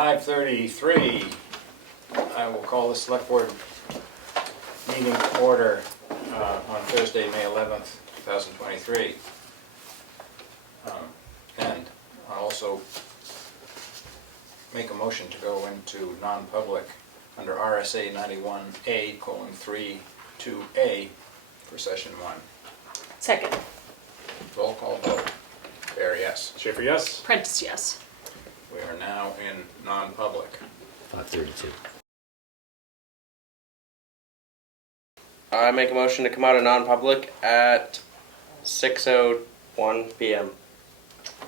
5:33, I will call the select board meeting to order on Thursday, May 11th, 2023. And I'll also make a motion to go into non-public under RSA 91A:3(2)A for session 1. Second. Roll call vote. Bear, yes. Schaefer, yes. Prentice, yes. We are now in non-public. 5:32. I make a motion to come out of non-public at 6:01 p.m.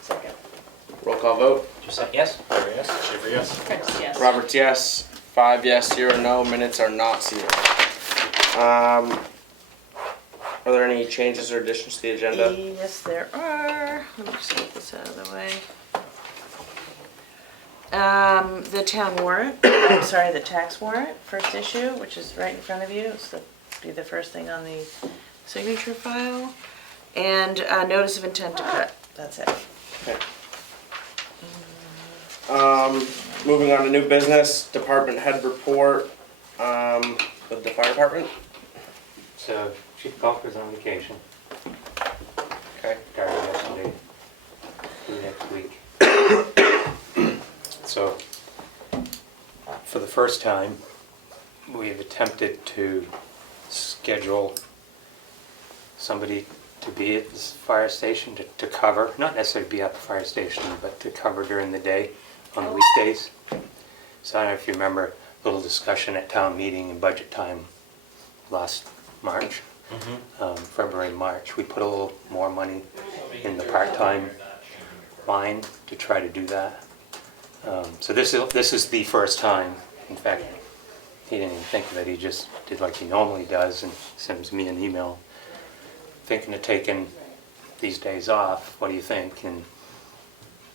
Second. Roll call vote. Giuseppe, yes? Bear, yes. Schaefer, yes. Prentice, yes. Roberts, yes. 5 yes, 0 no. Minutes are not sealed. Are there any changes or additions to the agenda? Yes, there are. Let me just get this out of the way. The town warrant, I'm sorry, the tax warrant, first issue, which is right in front of you. It's be the first thing on the signature file. And notice of intent to cut. That's it. Okay. Moving on to new business, department head report with the fire department. So, Chief Gulper's on vacation. Okay. Started yesterday. Through next week. So, for the first time, we've attempted to schedule somebody to be at this fire station to cover, not necessarily be at the fire station, but to cover during the day on the weekdays. So I don't know if you remember a little discussion at town meeting and budget time last March, February, March. We put a little more money in the part-time line to try to do that. So this is the first time. In fact, he didn't even think of it. He just did like he normally does and sends me an email thinking of taking these days off. What do you think? And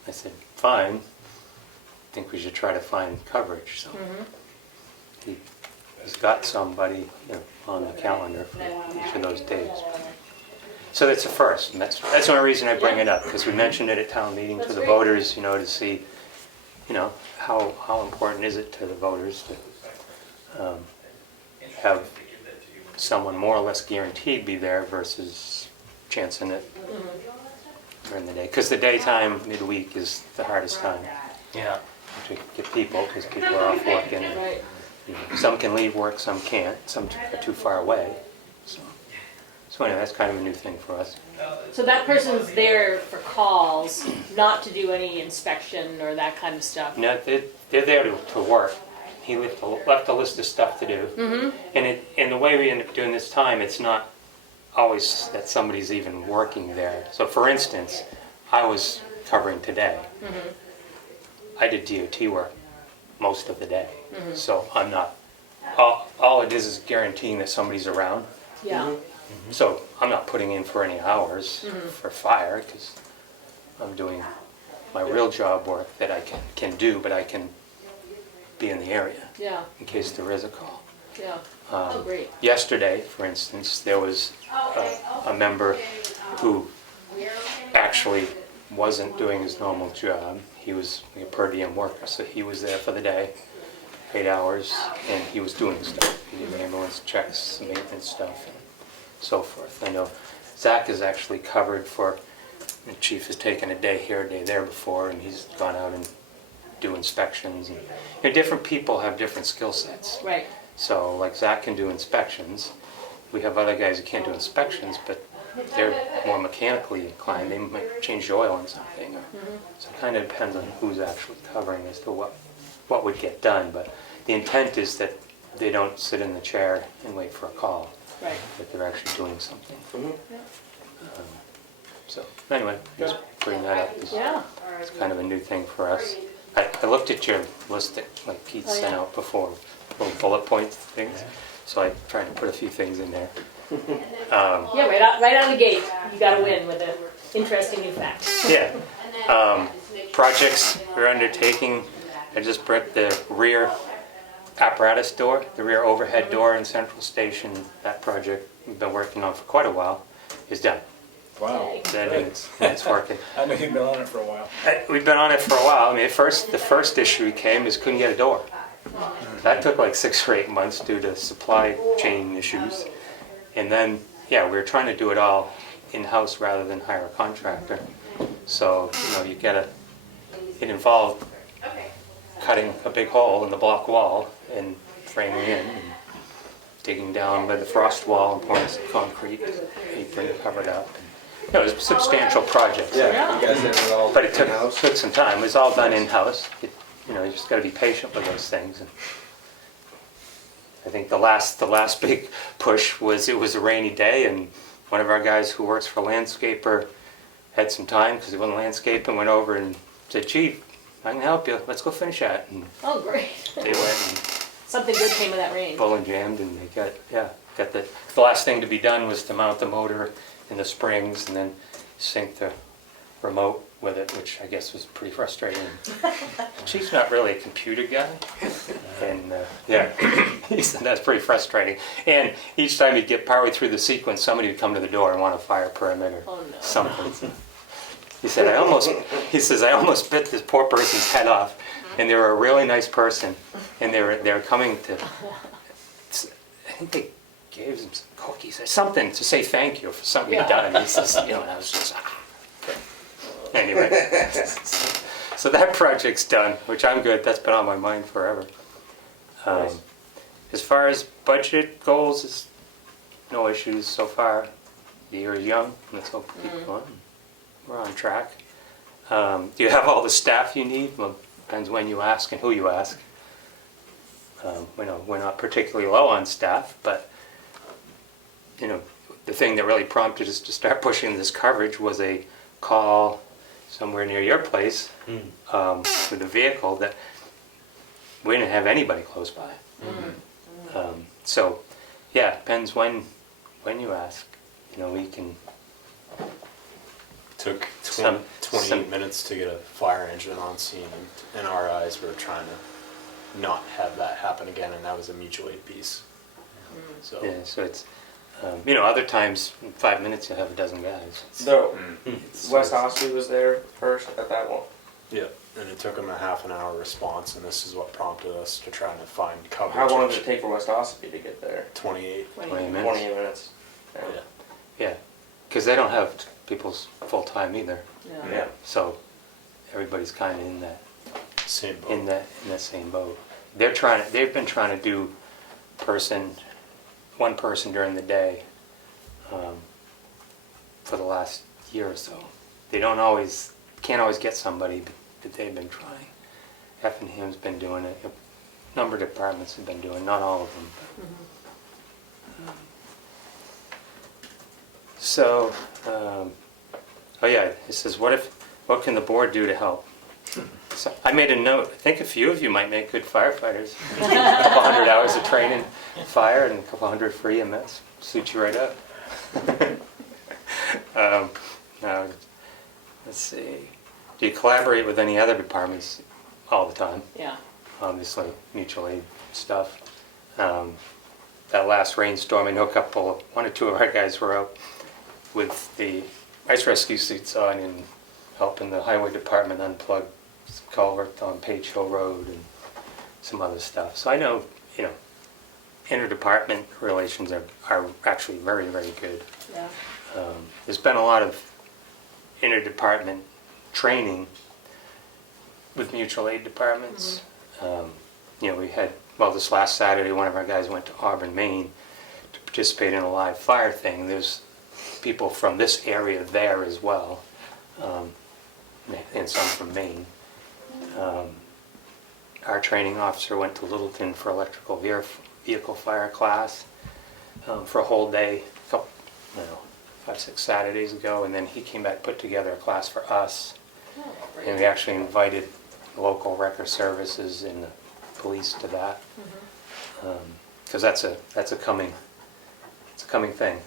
I said, fine. I think we should try to find coverage. So he's got somebody, on the calendar for each of those days. So that's a first. And that's the only reason I bring it up, because we mentioned it at town meeting to the voters, to see, how important is it to the voters to have someone more or less guaranteed be there versus chancing it during the day. Because the daytime, midweek, is the hardest time. Yeah. To get people, because people are off working. Right. Some can leave work, some can't. Some are too far away. So anyway, that's kind of a new thing for us. So that person's there for calls, not to do any inspection or that kind of stuff. No, they're there to work. He left a list of stuff to do. And the way we end up doing this time, it's not always that somebody's even working there. So for instance, I was covering today. I did DOT work most of the day. So I'm not, all it is guaranteeing that somebody's around. Yeah. So I'm not putting in for any hours for fire, because I'm doing my real job work that I can do, but I can be in the area Yeah. in case there is a call. Yeah. Oh, great. Yesterday, for instance, there was a member who actually wasn't doing his normal job. He was a per diem worker, so he was there for the day, 8 hours, and he was doing stuff. He did ambulance checks, maintenance stuff, and so forth. I know Zach is actually covered for, the chief has taken a day here, a day there before, and he's gone out and do inspections. And, different people have different skill sets. Right. So, like Zach can do inspections. We have other guys who can't do inspections, but they're more mechanically inclined. They might change the oil on something. So it kind of depends on who's actually covering as to what would get done. But the intent is that they don't sit in the chair and wait for a call. Right. That they're actually doing something. So anyway, just bring that up. Yeah. It's kind of a new thing for us. I looked at your list that like Pete sent out before, little bullet point things. So I tried to put a few things in there. Yeah, right out of the gate, you got to win with an interesting new fact. Yeah. Projects we're undertaking. I just brought the rear apparatus door, the rear overhead door in Central Station. That project we've been working on for quite a while is done. Wow. then it's working. I know you've been on it for a while. We've been on it for a while. I mean, the first issue we came is couldn't get a door. That took like 6 or 8 months due to supply chain issues. And then, yeah, we were trying to do it all in-house rather than hire a contractor. So, it involved cutting a big hole in the block wall and framing in, and digging down by the frost wall and pouring some concrete, apron covered up. It was a substantial project. So. Yeah, you guys did it all But it took in-house? some time. It was all done in-house. You just got to be patient with those things. And I think the last big push was it was a rainy day, and one of our guys who works for a landscaper had some time because he wasn't landscaping, went over and said, "Chief, I can help you. Let's go finish that." And Oh, great. they went and Something good came of that rain. bull and jammed, and they got the last thing to be done was to mount the motor in the springs and then sync the remote with it, which I guess was pretty frustrating. Chief's not really a computer guy, and he said that's pretty frustrating. And each time he'd get partway through the sequence, somebody would come to the door and want a fire permit or Oh, no. something. He said, I almost bit this poor person's head off, and they were a really nice person, and they were coming to, I think they gave him some cookies or something to say thank you for something he'd done. And he says, and I was just, anyway. So that project's done, which I'm good. That's been on my mind forever. Nice. As far as budget goals, there's no issues so far. The year is young. Let's hope we keep going. We're on track. Do you have all the staff you need? Well, depends when you ask and who you ask. We're not particularly low on staff, but the thing that really prompted us to start pushing this coverage was a call somewhere near your place with a vehicle that we didn't have anybody close by. So, yeah, depends when you ask. We can. Took Some- 28 some- minutes to get a fire engine on scene, and in our eyes, we were trying to not have that happen again, and that was a mutual aid piece. So, Yeah, so it's, other times, in 5 minutes, you'll have a dozen guys. West Ospey was there first at that one. yeah, and it took them a half an hour response, and this is what prompted us to try to find coverage. How long did it take for West Ospey to get there? 28. 20 20. minutes. 28 minutes. Yeah. Yeah, because they don't have people's full-time either, Yeah. so everybody's kind of in that Same boat. in that same boat. They've been trying to do one person during the day for the last year or so. They can't always get somebody, but they've been trying. Effingham's been doing it. A number of departments have been doing, not all of them. So, it says, what can the board do to help? So I made a note. I think a few of you might make good firefighters. A couple hundred hours of training, fire, and a couple hundred for EMS. Suit you right up. Now, let's see. Do you collaborate with any other departments all the time? Yeah. Obviously, mutual aid stuff. That last rainstorm, I know one or two of our guys were out with the ice rescue suits on and helping the highway department unplug some culvert on Page Hill Road and some other stuff. So I know, interdepartment relations are actually very, very good. Yeah. There's been a lot of interdepartment training with mutual aid departments. We had, this last Saturday, one of our guys went to Auburn, Maine to participate in a live fire thing. There's people from this area there as well, and some from Maine. Our training officer went to Littleton for electrical vehicle fire class for a whole day, 5-6 Saturdays ago, and then he came back, put together a class for us, Oh, great. and we actually invited local record services and the police to that, because that's a coming thing.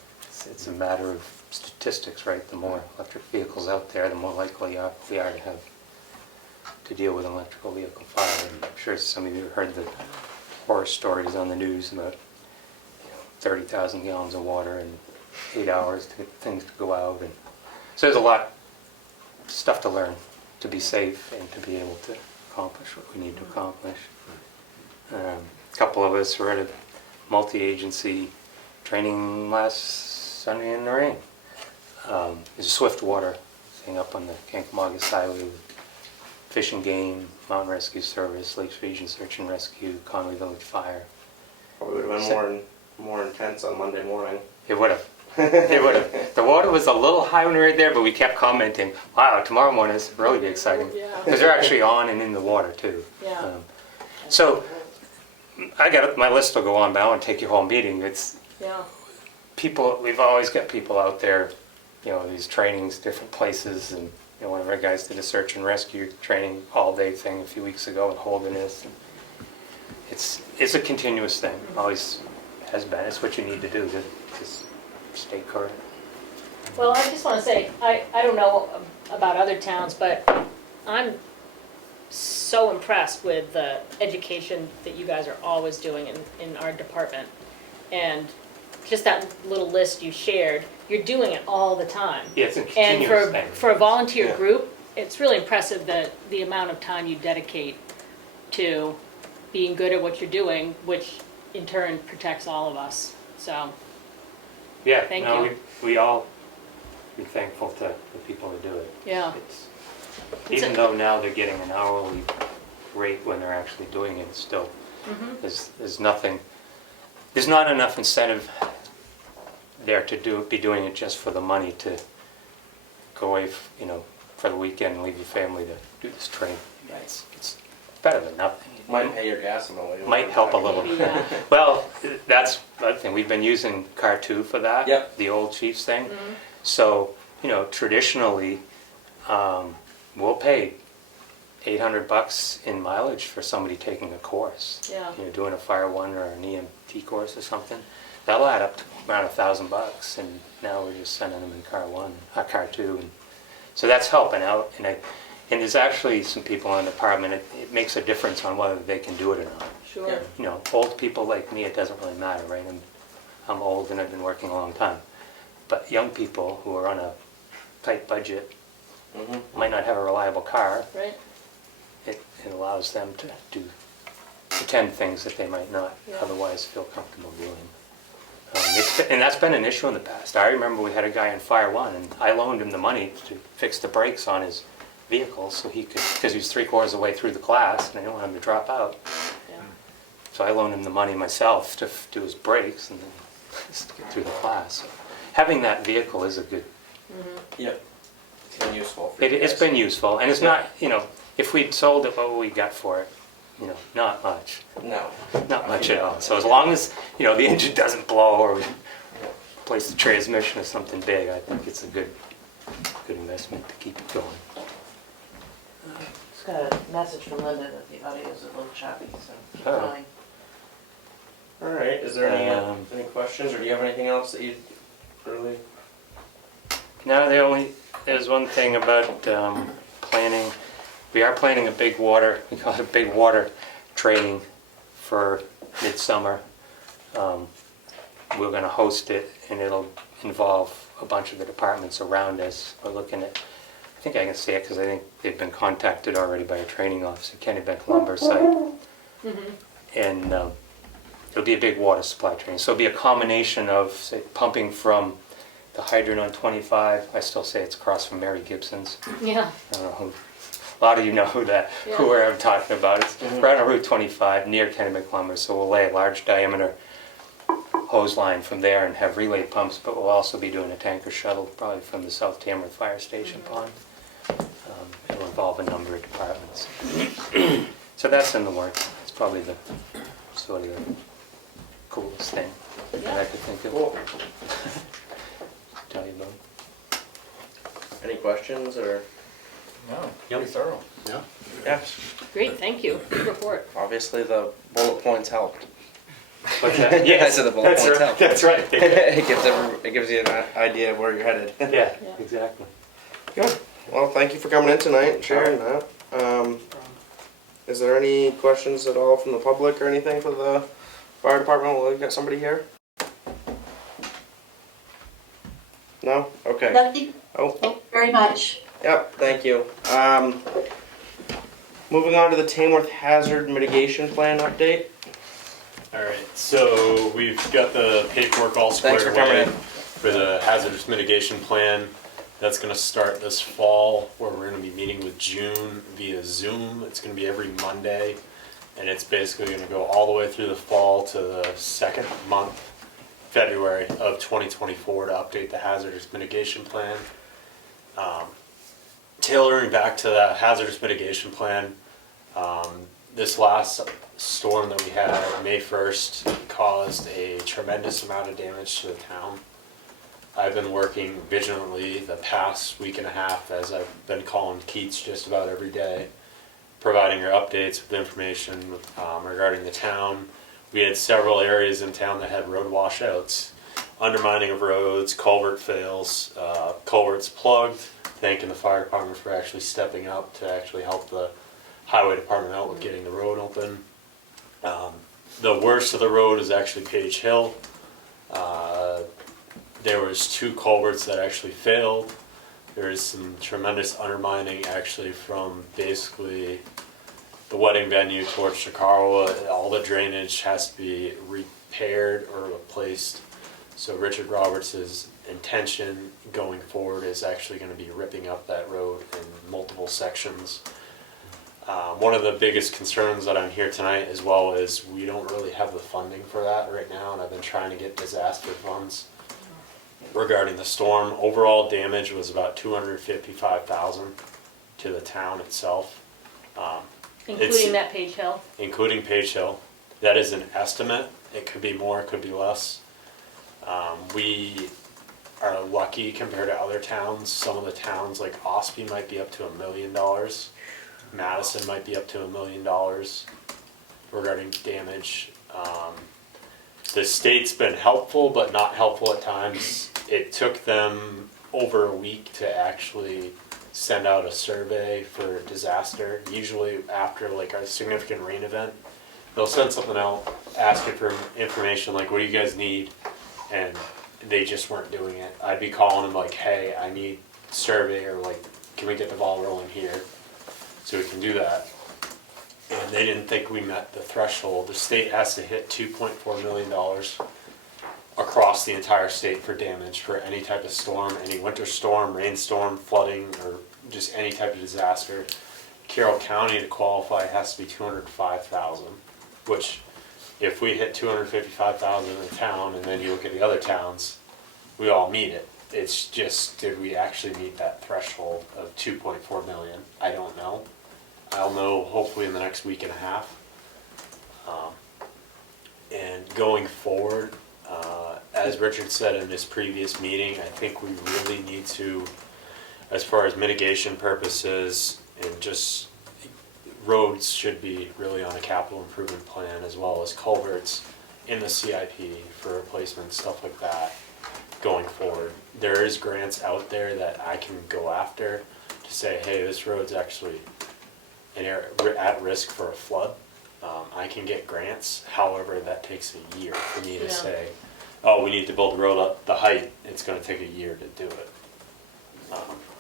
It's a matter of statistics, right? The more electric vehicles out there, the more likely we are to deal with an electrical vehicle fire. And I'm sure some of you have heard the horror stories on the news about 30,000 gallons of water in 8 hours to get things to go out, and So there's a lot, stuff to learn to be safe and to be able to accomplish what we need to accomplish. A couple of us were at a multi-agency training last Sunday in the rain. There's a swift water thing up on the Comeau Highway with Fish and Game, Mountain Rescue Service, Lakes Region Search and Rescue, Conway Village Fire. Probably would have been more intense on Monday morning. It would have. It would have. The water was a little high when we were there, but we kept commenting, wow, tomorrow morning is really be exciting. Yeah. Because they're actually on and in the water too. Yeah. So I got my list will go on, but I want to take your whole meeting. It's Yeah. people, we've always got people out there, you know, these trainings, different places, and you know, one of our guys did a search and rescue training all day thing a few weeks ago in Holderness. It's a continuous thing, always has been. It's what you need to do to just stay current. Well, I just want to say, I don't know about other towns, but I'm so impressed with the education that you guys are always doing in our department. And just that little list you shared, you're doing it all the time. Yeah, it's a And continuous thing. for a volunteer Yeah. group, it's really impressive the amount of time you dedicate to being good at what you're doing, which in turn protects all of us. So, Yeah, Thank no, you. we all be thankful to the people who do it. yeah. Even though now they're getting an hourly rate when they're actually doing it, it's still, there's nothing, there's not enough incentive there to be doing it just for the money to go away, you know, for the weekend and leave your family to do this training. Yeah, it's better than nothing. Might pay your gas on the way. Might help a little. Maybe, yeah. Well, that's the thing. We've been using Car 2 for that, Yep. the old Chiefs thing. So, you know, traditionally, we'll pay $800 in mileage for somebody taking a course. Yeah. You know, doing a Fire 1 or an EMT course or something. That'll add up to around $1,000, and now we're just sending them in Car 1, Car 2, and so that's helping out. And there's actually some people in the department, it makes a difference on whether they can do it or not. Sure. Yeah. You know, old people like me, it doesn't really matter, right? I'm old and I've been working a long time. But young people who are on a tight budget might not have a reliable car. Right? It allows them to attend things that they might not Yeah. otherwise feel comfortable doing. And that's been an issue in the past. I remember we had a guy in Fire 1, and I loaned him the money to fix the brakes on his vehicle so he could, because he was 3/4 of the way through the class, and I didn't want him to drop out. Yeah. So I loaned him the money myself to do his brakes and then just get through the class. So having that vehicle is a good, Yep. It's been useful for you it's guys. been useful. And it's not, you know, if we'd sold it, what would we got for it? You know, not much. No. Not much at all. So as long as, you know, the engine doesn't blow or we replace the transmission or something big, I think it's a good investment to keep it going. Just got a message from Linda that the audio is a little choppy, so keep Oh. going. All right. Is there Um, any questions, or do you have anything else that you really? No, there's one thing about planning. We are planning a big water, we call it a big water training for midsummer. We're gonna host it and it'll involve a bunch of the departments around us. We're looking at, I think I can say it because I think they've been contacted already by a training officer, Comeau. And it'll be a big water supply training. So it'll be a combination of, say, pumping from the hydrant on 25. I still say it's across from Mary Gibson's. Yeah. I don't know who, a lot of you know who I'm talking about. It's right on Route 25 near Comeau. So we'll lay a large diameter hose line from there and have relay pumps, but we'll also be doing a tanker shuttle probably from the South Tamworth Fire Station pond. It'll involve a number of departments. So that's in the works. It's probably the sort of the coolest thing that I could think of. Cool. Tell you about. Any questions or? No, pretty thorough. Yeah. Great, thank you. Good report. Obviously, the bullet points helped. What's that? Yes, I said the bullet that's points right. help. That's right. It gives you an idea of where you're headed. Yeah, Yeah. exactly. Good. Well, thank you for coming in tonight and sharing that. Is there any questions at all from the public or anything for the fire department? Will we get somebody here? No? Okay. Nothing. Oh, very much. Yep, thank you. Moving on to the Tamworth Hazard Mitigation Plan update. Alright, so we've got the paperwork all Thanks squared for coming away in. for the hazardous mitigation plan. That's gonna start this fall, where we're gonna be meeting with June via Zoom. It's gonna be every Monday, and it's basically gonna go all the way through the fall to the second month, February of 2024, to update the hazardous mitigation plan. Tailoring back to the hazardous mitigation plan, this last storm that we had, May 1st, caused a tremendous amount of damage to the town. I've been working vigilantly the past week and a half, as I've been calling Keats just about every day, providing her updates with information regarding the town. We had several areas in town that had road washouts, undermining of roads, culvert fails, culverts plugged. Thanking the fire department for actually stepping up to actually help the highway department out with getting the road open. The worst of the road is actually Page Hill. There was 2 culverts that actually failed. There is some tremendous undermining actually from basically the wedding venue towards Chicago. All the drainage has to be repaired or replaced. So Richard Roberts' intention going forward is actually going to be ripping up that road in multiple sections. One of the biggest concerns that I'm here tonight as well is we don't really have the funding for that right now, and I've been trying to get disaster funds regarding the storm. Overall damage was about $255,000 to the town itself. Including that Page Hill? Including Page Hill. That is an estimate. It could be more, it could be less. We are lucky compared to other towns. Some of the towns like Ospey might be up to $1 million. Madison might be up to $1 million regarding damage. The state's been helpful, but not helpful at times. It took them over a week to actually send out a survey for disaster. Usually after like a significant rain event, they'll send something out asking for information like, what do you guys need? And they just weren't doing it. I'd be calling them like, hey, I need survey, or like, can we get the ball rolling here so we can do that? And they didn't think we met the threshold. The state has to hit $2.4 million across the entire state for damage for any type of storm, any winter storm, rainstorm, flooding, or just any type of disaster. Carroll County to qualify has to be $205,000, which if we hit $255,000 in the town, and then you look at the other towns, we all meet it. It's just, did we actually meet that threshold of 2.4 million? I don't know. I'll know hopefully in the next week and a half. And going forward, as Richard said in his previous meeting, I think we really need to, as far as mitigation purposes, and just roads should be really on a capital improvement plan, as well as culverts in the CIP for replacement, stuff like that, going forward. There is grants out there that I can go after to say, hey, this road's actually at risk for a flood. I can get grants, however, that takes a year for me to say, oh, we need to build the road up the height, it's gonna take a year to do it.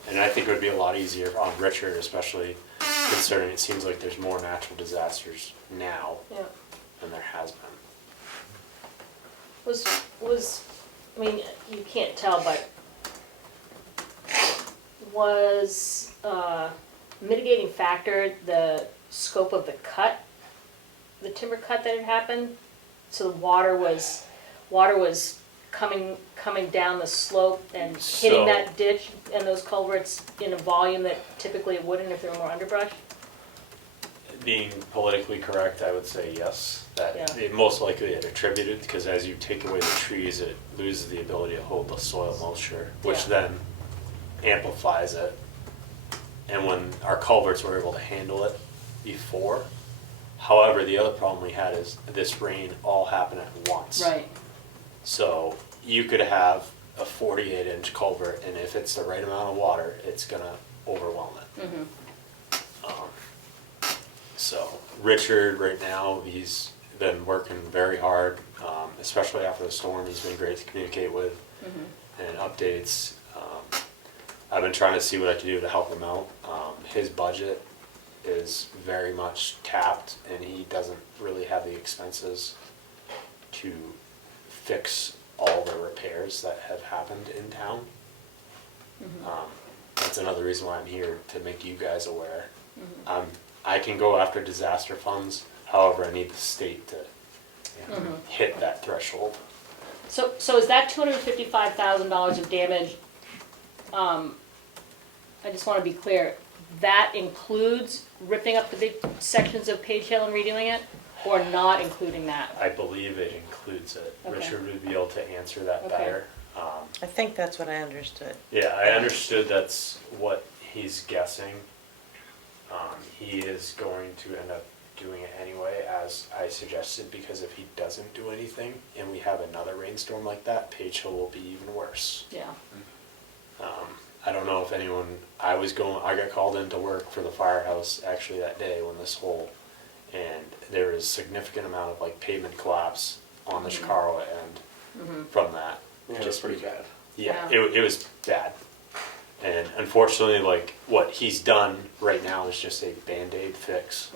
And I think it would be a lot easier on Richard, especially considering it seems like there's more natural disasters now than there has been. I mean, you can't tell, but was mitigating factor the scope of the cut, the timber cut that had happened? So the water was coming down the slope and hitting that ditch and those culverts in a volume that typically it wouldn't if there were more underbrush? Being politically correct, I would say yes. That it most likely it attributed, because as you take away the trees, it loses the ability to hold the soil moisture, which then amplifies it. And when our culverts were able to handle it before, however, the other problem we had is this rain all happened at once. Right. So you could have a 48-inch culvert, and if it's the right amount of water, it's gonna overwhelm it. Mm-hmm. So Richard, right now, he's been working very hard, especially after the storm. He's been great to communicate with, and updates. I've been trying to see what I can do to help him out. His budget is very much tapped, and he doesn't really have the expenses to fix all the repairs that have happened in town. That's another reason why I'm here, to make you guys aware. I can go after disaster funds, however, I need the state to hit that threshold. So is that $255,000 of damage, I just wanna be clear, that includes ripping up the big sections of Page Hill and redoing it, or not including that? I believe it includes it. Okay. Richard would be able to answer that Okay. better. I think that's what I understood. Yeah, I understood that's what he's guessing. He is going to end up doing it anyway, as I suggested, because if he doesn't do anything and we have another rainstorm like that, Page Hill will be even worse. Yeah, I don't know if anyone, I got called into work for the firehouse actually that day when this whole, and there was a significant amount of like pavement collapse on the Chicago end from that. Yeah, it's Just pretty bad. Yeah, Yeah. it was bad. And unfortunately, like, what he's done right now is just a Band-Aid fix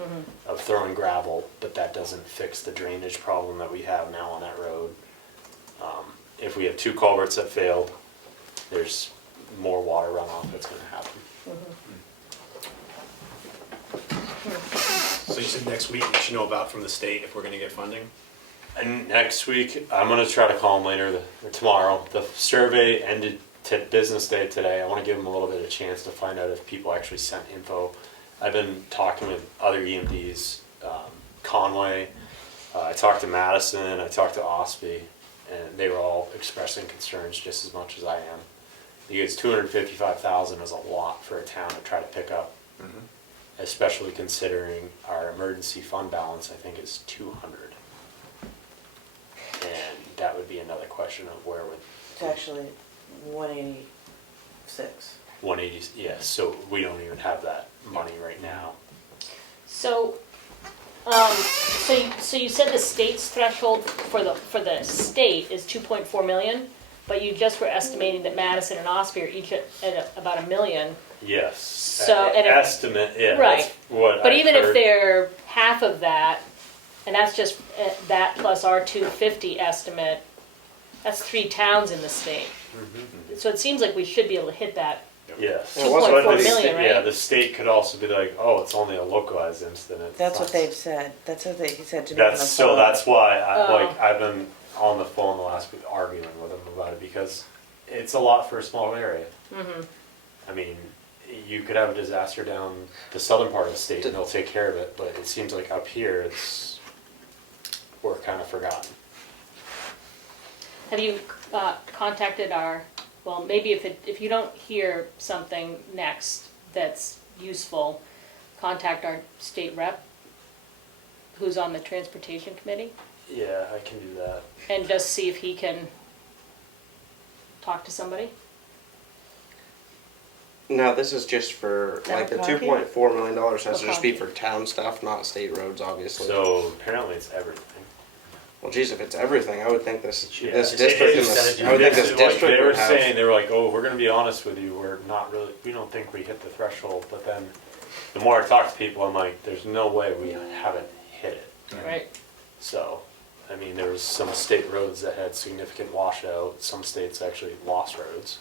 of throwing gravel, but that doesn't fix the drainage problem that we have now on that road. If we have 2 culverts that failed, there's more water runoff that's gonna happen. So you said next week we should know about from the state if we're gonna get funding? And next week, I'm gonna try to call him later, or tomorrow. The survey ended business day today. I wanna give him a little bit of chance to find out if people actually sent info. I've been talking with other EMDs, Conway, I talked to Madison, I talked to Ospey, and they were all expressing concerns just as much as I am. Because 255,000 is a lot for a town to try to pick up, especially considering our emergency fund balance, I think, is 200. And that would be another question of where would It's actually 186. 180, yeah, so we don't even have that money right now. so, so you said the state's threshold for the state is 2.4 million, but you just were estimating that Madison and Ospey are each at about $1 million. Yes. So, and if- estimate, yeah, Right. that's what But I've even if heard. they're half of that, and that's just that plus our 250 estimate, that's 3 towns in the state. So it seems like we should be able to hit that. Yes. Yeah, it wasn't But the 2.4 million, sta- Yeah, right? the state could also be like, oh, it's only a localized incident. That's what That's- they've said. That's what he said to me. on the That's, so phone. that's why, Oh. I've been on the phone the last week arguing with them about it, because it's a lot for a small area. I mean, you could have a disaster down the southern part of the state and they'll take care of it, but it seems like up here, we're kind of forgotten. Have you contacted well, maybe if you don't hear something next that's useful, contact our state rep, who's on the transportation committee, Yeah, I can do that. and just see if he can talk to somebody. Now, this is just for, That like, the we're talking? $2.4 million has to just be Okay. for town stuff, not state roads, obviously. So apparently it's everything. Well, geez, if it's everything, I would think this Yeah, this it district and is. this, I would think this Like, district they were would have. saying, they were like, oh, we're gonna be honest with you, we don't think we hit the threshold, but then the more I talk to people, I'm like, there's no way we haven't hit it. Right. So, I mean, there was some state roads that had significant washout, some states actually lost roads.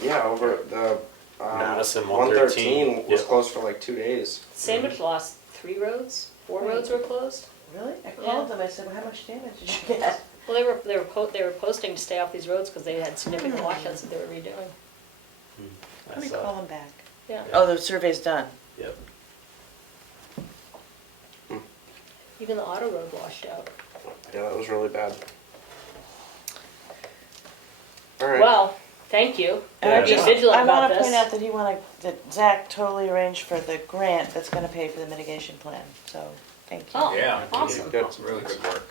Yeah, over the Madison, 113 113, was yep. closed for like 2 days. Sandwich lost 3 roads, 4 roads were closed. Really? I Yeah. called them. I said, well, how much damage did you get? Well, they were posting to stay off these roads because they had significant washouts that they were redoing. Let me That's, call them back. Yeah. Oh, the survey's done. Yep. Even the auto road washed out. Yeah, that was really bad. All right. Well, thank you. Yeah, Be just- vigilant I about want to point out this. that Zach totally arranged for the grant that's going to pay for the mitigation plan. So, thank you. Oh, Yeah. awesome. Good. It's really good work.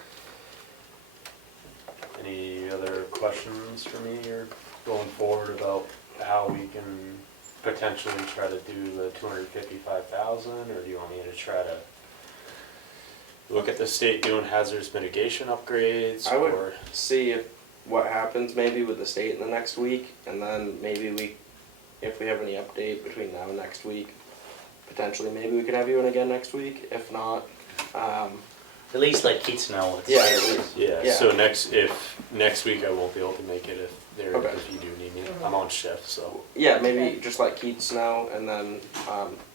Any other questions for me or going forward about how we can potentially try to do the 255,000, or do you want me to try to look at the state doing hazardous mitigation upgrades? I would or see what happens maybe with the state in the next week, and then maybe if we have any update between now and next week, potentially maybe we could have you in again next week. If not, At least let Keats know what's. yeah, at least. Yeah, Yeah. so next week I won't be able to make it Okay. if you do need me. I'm on shift, so. Yeah, maybe Okay. just let Keats know, and then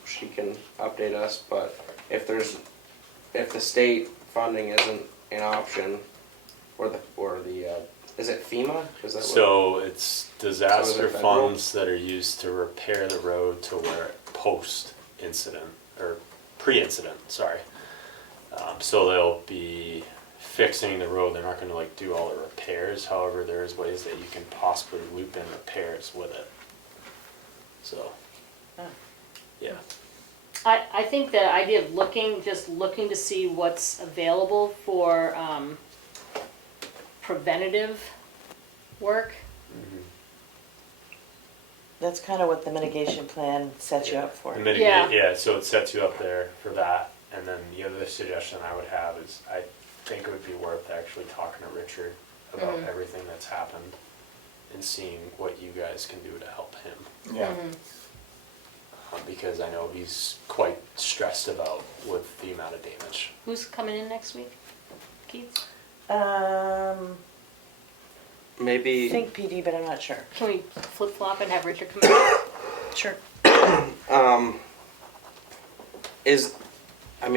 she can update us. But if the state funding isn't an option, or the is it FEMA? Is that So it's disaster federal? funds that are used to repair the road to where post-incident, or pre-incident, sorry. So they'll be fixing the road, they're not gonna like do all the repairs, however, there's ways that you can possibly loop in repairs with it. So, Oh. yeah. I think the idea of just looking to see what's available for preventative work. That's kind of what the mitigation plan sets you up for. The Yeah. mitigate, yeah, so it sets you up there for that, and then the other suggestion I would have is, I think it would be worth actually talking to Richard about everything that's happened and seeing what you guys can do to help him. Yeah. Because I know he's quite stressed about with the amount of damage. Who's coming in next week? Keith? maybe? Think PD, but I'm not sure. Can we flip flop and have Richard come in? Sure.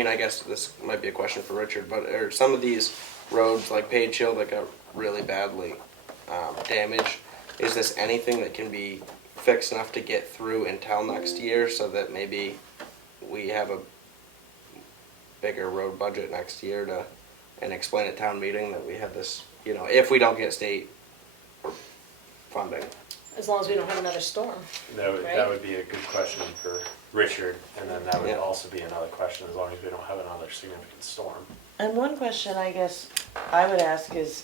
I guess this might be a question for Richard, but are some of these roads like Page Hill that got really badly damaged? Is this anything that can be fixed enough to get through until next year, so that maybe we have a bigger road budget next year and explain at town meeting that we have this, if we don't get state funding? As long as we don't have another storm. That Right. would be a good question for Richard, and then that would Yeah. also be another question, as long as we don't have another significant storm. And one question I guess I would ask is,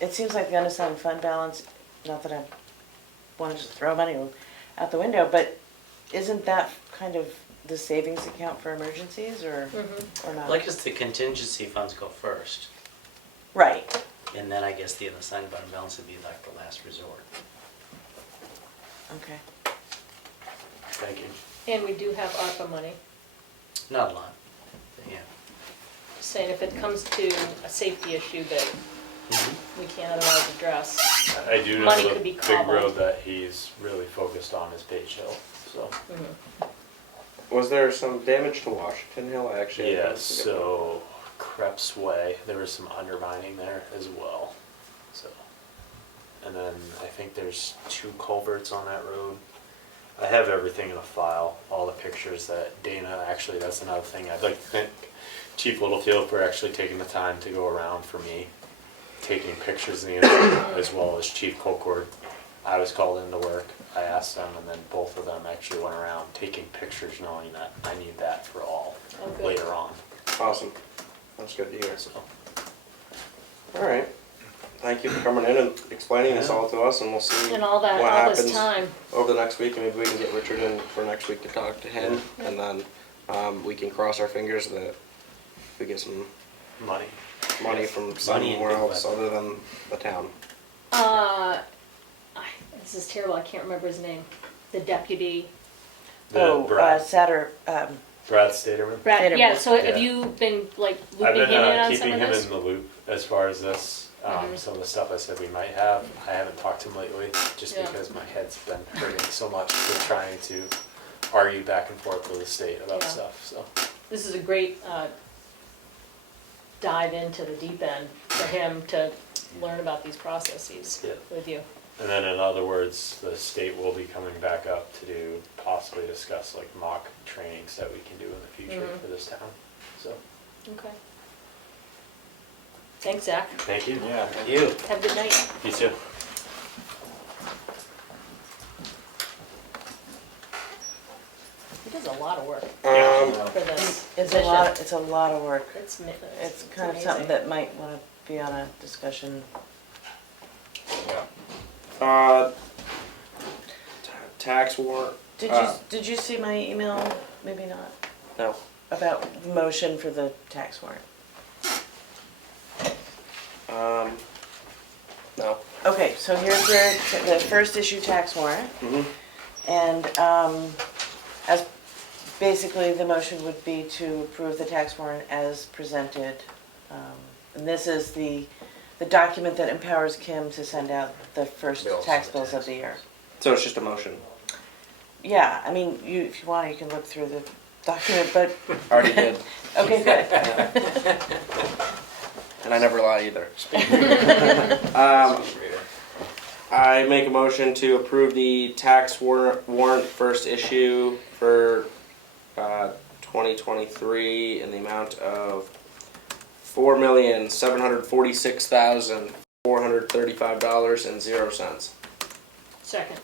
it seems like the unassigned fund balance, not that I want to just throw money out the window, but isn't that kind of the savings account for emergencies, or not? Like, the contingency funds go first, Right. and then I guess the unassigned fund balance would be like the last resort. Okay. Thank you. And we do have ARPA money. Not a lot, but yeah. Saying if it comes to a safety issue that we can't otherwise address. I do know Money the could be big cobbled. road that he's really focused on is Page Hill, so. Was there some damage to Washington Hill? I actually Yeah, so Krebs Way, there was some undermining there as well, so. And then I think there's 2 culverts on that road. I have everything in a file, all the pictures that Dana, actually, that's another thing, I'd like to thank Chief Littlefield for actually taking the time to go around for me, taking pictures of the incident, as well as Chief Colcord. I was called into work, I asked them, and then both of them actually went around taking pictures, knowing that I need that for all Oh, good. later on, Awesome. That's good to hear. so. All right. Thank you for coming in and explaining this all to us, and we'll see And all that, what all happens this time. over the next week, and maybe we can get Richard in for next week to talk to him, and then we can cross our fingers that we get some Money. money from Money and somewhere good else weather. other than the town. This is terrible, I can't remember his name. The deputy. Brad Staterman. Brad, Staterman. yeah, so have Yeah. you been like I've looping been him in on some keeping of him this? in the loop as far as this. Some of the stuff I said we might have. I haven't talked to him lately, just Yeah. because my head's been hurting so much with trying to argue back and forth with the state about Yeah. stuff. So This is a great dive into the deep end for him to learn about these processes Yeah. with you. And then in other words, the state will be coming back up to do, possibly discuss like mock trainings that we can do in the future for this town. So, Okay. Thanks, Zach. thank you. Yeah, thank You. Have a good night. You too. He does a lot of work Um, for this It's position. a lot of work. It's It's kind of something amazing. that might want to be on a discussion. uh, tax warrant. Did you see my email? Maybe not. No. About the motion for the tax warrant. No. Okay, so here's the first issue tax warrant. Mhm. And as, basically, the motion would be to approve the tax warrant as presented. And this is the document that empowers Kim to send out the first Bills. tax bills of the year. So it's just a motion. Yeah, I mean, if you want, you can look through the document, but, Already did. okay, good. And I never lie either. I make a motion to approve the tax warrant first issue for 2023 in the amount of $4,746,435.00. Second.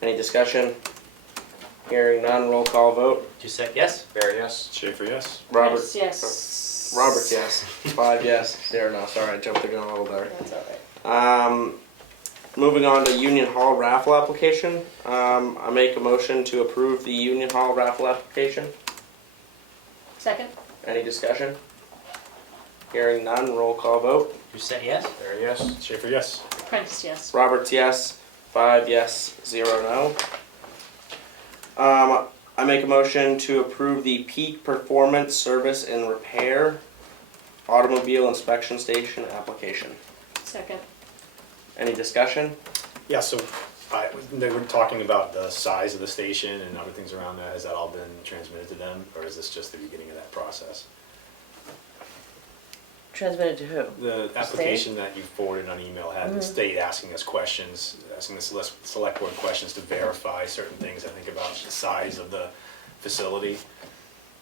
Any discussion? Hearing none, roll call vote. Doucette, yes? Barry, yes? Schaefer, yes? Robert. Yes. Roberts, yes. 5 yes. There, no, sorry, I jumped the gun a little there. That's all right. Moving on to Union Hall raffle application. I make a motion to approve the Union Hall raffle application. Second. Any discussion? Hearing none, roll call vote. Doucette, yes? Barry, yes? Schaefer, yes? Prentice, yes. Roberts, yes. 5 yes, 0 no. I make a motion to approve the Peak Performance Service and Repair Automobile Inspection Station application. Second. Any discussion? Yeah, so they were talking about the size of the station and other things around that. Has that all been transmitted to them, or is this just the beginning of that process? Transmitted to who? The application that you forwarded on email had the state asking us questions, asking the select board questions to verify certain things, I think, about the size of the facility.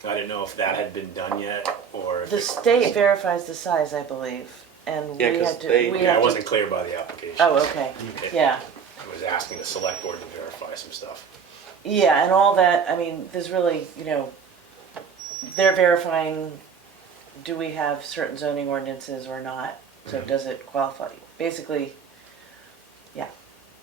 I didn't know if that had been done yet, or if The state verifies the size, I believe, and Yeah, we 'cause had to, they- we Yeah, I had wasn't to. clear by the application. Oh, okay, It yeah. was asking the select board to verify some stuff. Yeah, and all that, I mean, there's really, they're verifying, do we have certain zoning ordinances or not? So Mhm. does it qualify? Basically, yeah,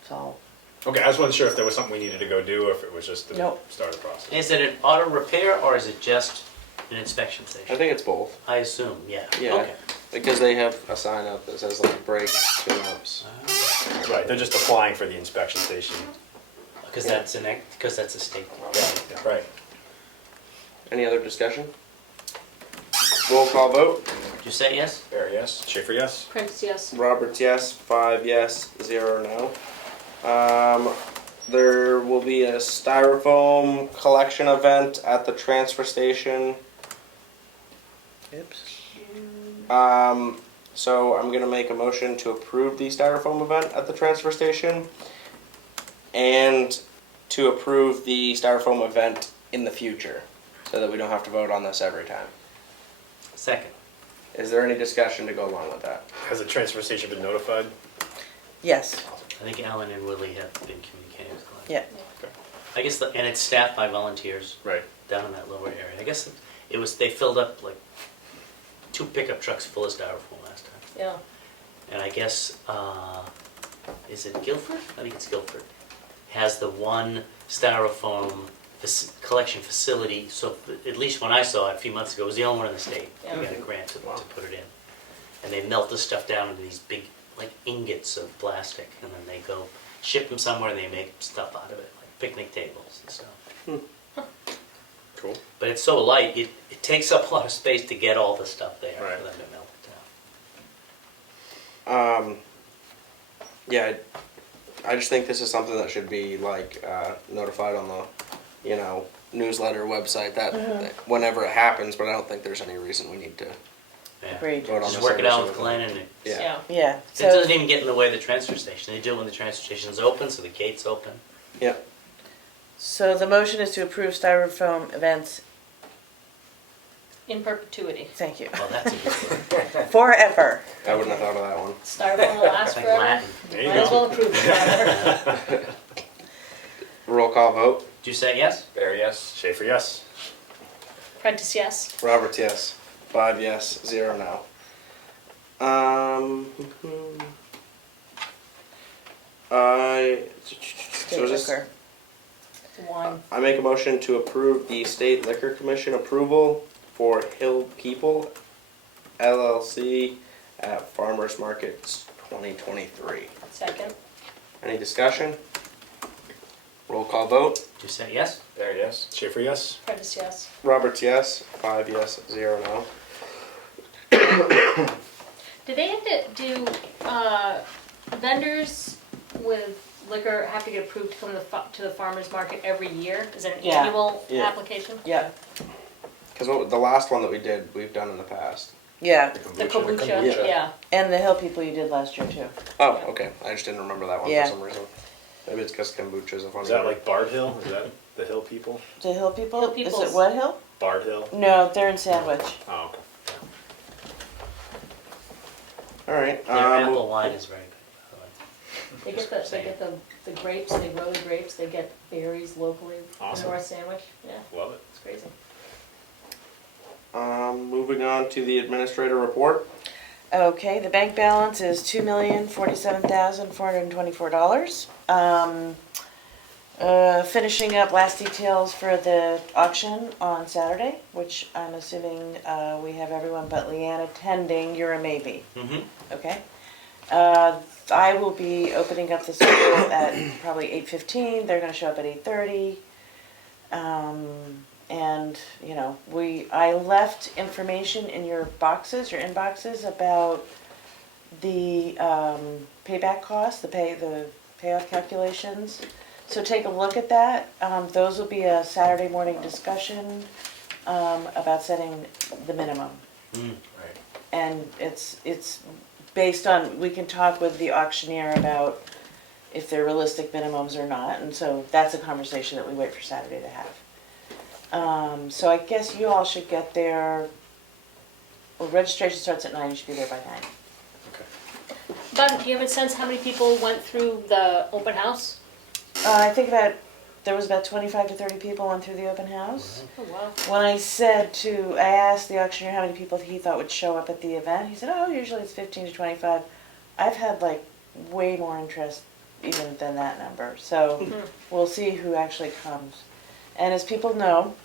it's all, Okay, I just wasn't sure if there was something we needed to go do, or if it was just the Nope. start of the process. Is it an auto repair or is it just an inspection I station? think it's both. I assume, yeah. Yeah. Okay. Because they have a sign up that says like brakes, tune-ups. Right, they're just applying for the inspection station. Because that's a state. Right. Any other discussion? Roll call vote. Doucette, yes? Barry, yes? Schaefer, yes? Prentice, yes. Roberts, yes. 5 yes, 0 no. There will be a styrofoam collection event at the transfer station. oops. So I'm gonna make a motion to approve the styrofoam event at the transfer station and to approve the styrofoam event in the future so that we don't have to vote on this every time. Second. Is there any discussion to go along with that? Has the transfer station been notified? Yes, I think Alan and Willie have been communicating with Glenn. yeah. I guess, and it's staffed by volunteers Right. down in that lower area. I guess it was, they filled up like 2 pickup trucks full of styrofoam last time. Yeah. And I guess, is it Guilford? I think it's Guilford. Has the one styrofoam collection facility, so at least when I saw it a few months ago, it was the only one in the state. Yeah. We got a grant to put it in. And they melt the stuff down into these big, like ingots of plastic, and then they go ship them somewhere and they make stuff out of it, like picnic tables and stuff. Cool. But it's so light, it takes up a lot of space to get all the stuff there Right. for them to melt it down. Yeah, I just think this is something that should be like notified on the, newsletter website that whenever it happens. But I don't think there's any reason we need to Yeah. Agreed. vote on Just this work it every out single with time. Glenn, and it Yeah. Yeah, so, doesn't even get in the way of the transfer station. They do it when the transfer station's open, so the gate's open. Yeah. so the motion is to approve styrofoam events, In perpetuity. thank you, Well, that's a good word. forever. I wouldn't have thought of that one. Styrofoam will last It's like forever. Latin. There you Might as go. well improve it forever. Roll call vote. Do you say yes? Barry, yes? Schaefer, yes? Prentice, yes. Roberts, yes. 5 yes, 0 no. State So is this- liquor. Wine. I make a motion to approve the State Liquor Commission approval for Hill People LLC at Farmers Markets 2023. Second. Any discussion? Roll call vote. Just say yes? There, yes. Schaefer, yes? Prentice, yes. Roberts, yes. 5 yes, 0 no. Do they have to do, vendors with liquor have to get approved to come to the farmer's market every year? Is it an Yeah. annual Yeah. application? Yeah, Because the last one that we did, we've done in the past. yeah, The kombucha, yeah. and the Hill people you did last year too. Oh, okay. I just didn't remember that one Yeah. for some reason. Maybe it's because kombucha is a funny Is that word. like Bard Hill? Is that the Hill people? The Hill people? Hill Is people's- it what Hill? Bard Hill? No, they're in Sandwich. Oh, okay. All right. Their apple wine is very good. They get the grapes, they grow the grapes, they get berries locally in Awesome. North Sandwich, yeah, Love it. it's crazy. Moving on to the administrator report. Okay, the bank balance is $2,047,424. Finishing up last details for the auction on Saturday, which I'm assuming we have everyone but Leanne attending. You're a maybe, Mm-hmm. okay? I will be opening up the school at probably 8:15. They're gonna show up at 8:30. And, you know, I left information in your boxes, your inboxes about the payback costs, the payoff calculations. So take a look at that. Those will be a Saturday morning discussion about setting the minimum. Right. And it's based on, we can talk with the auctioneer about if they're realistic minimums or not. And so that's a conversation that we wait for Saturday to have. So I guess you all should get there, well, registration starts at 9, you should be there by 9. Okay. But do you have a sense how many people went through the open house? I think there was about 25 to 30 people went through the open house. Oh, wow. When I asked the auctioneer how many people he thought would show up at the event, he said, oh, usually it's 15 to 25. I've had like way more interest even than that number. So we'll see who actually comes. And as people know,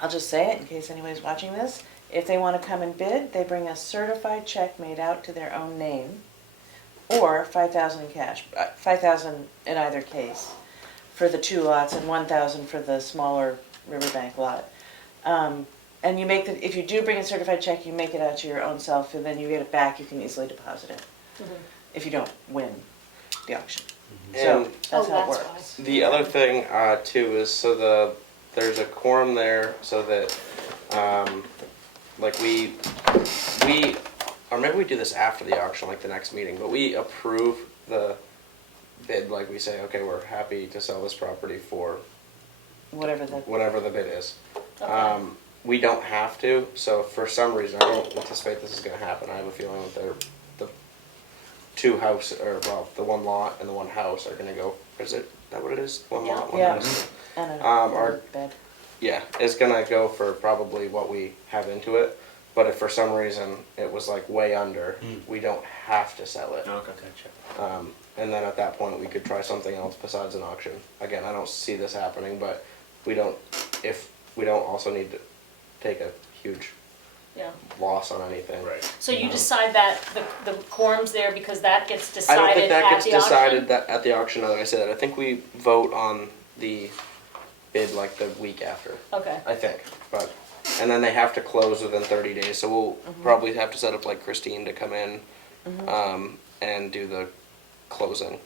I'll just say it in case anybody's watching this, if they want to come and bid, they bring a certified check made out to their own name, or $5,000 in cash, $5,000 in either case, for the 2 lots and $1,000 for the smaller Riverbank lot. And you make if you do bring a certified check, you make it out to your own self, and then you get it back, you can easily deposit it, if you don't win the auction. So And that's how it works. the other thing too is there's a quorum there so that like we or maybe we do this after the auction, like the next meeting, but we approve the bid, like we say, okay, we're happy to sell this property for Whatever whatever the bid is. Okay. We don't have to, so for some reason, I don't anticipate this is gonna happen. I have a feeling that the 2 house, or well, the 1 lot and the 1 house are gonna go, is that what it is? 1 lot, 1 Yeah. house? And a Our bed. Yeah, it's gonna go for probably what we have into it, but if for some reason it was like way under, we don't have to sell it. Okay. Gotcha. And then at that point, we could try something else besides an auction. Again, I don't see this happening, but we don't also need to take a huge Yeah. loss on anything. Right. So you decide that the quorum's there because that gets I don't think decided that at gets the auction? decided at the auction, like I said. I think we vote on the bid like the week after. Okay, I think, and then they have to close within 30 days, so we'll probably have to set up like Christine to come in, and do the closing.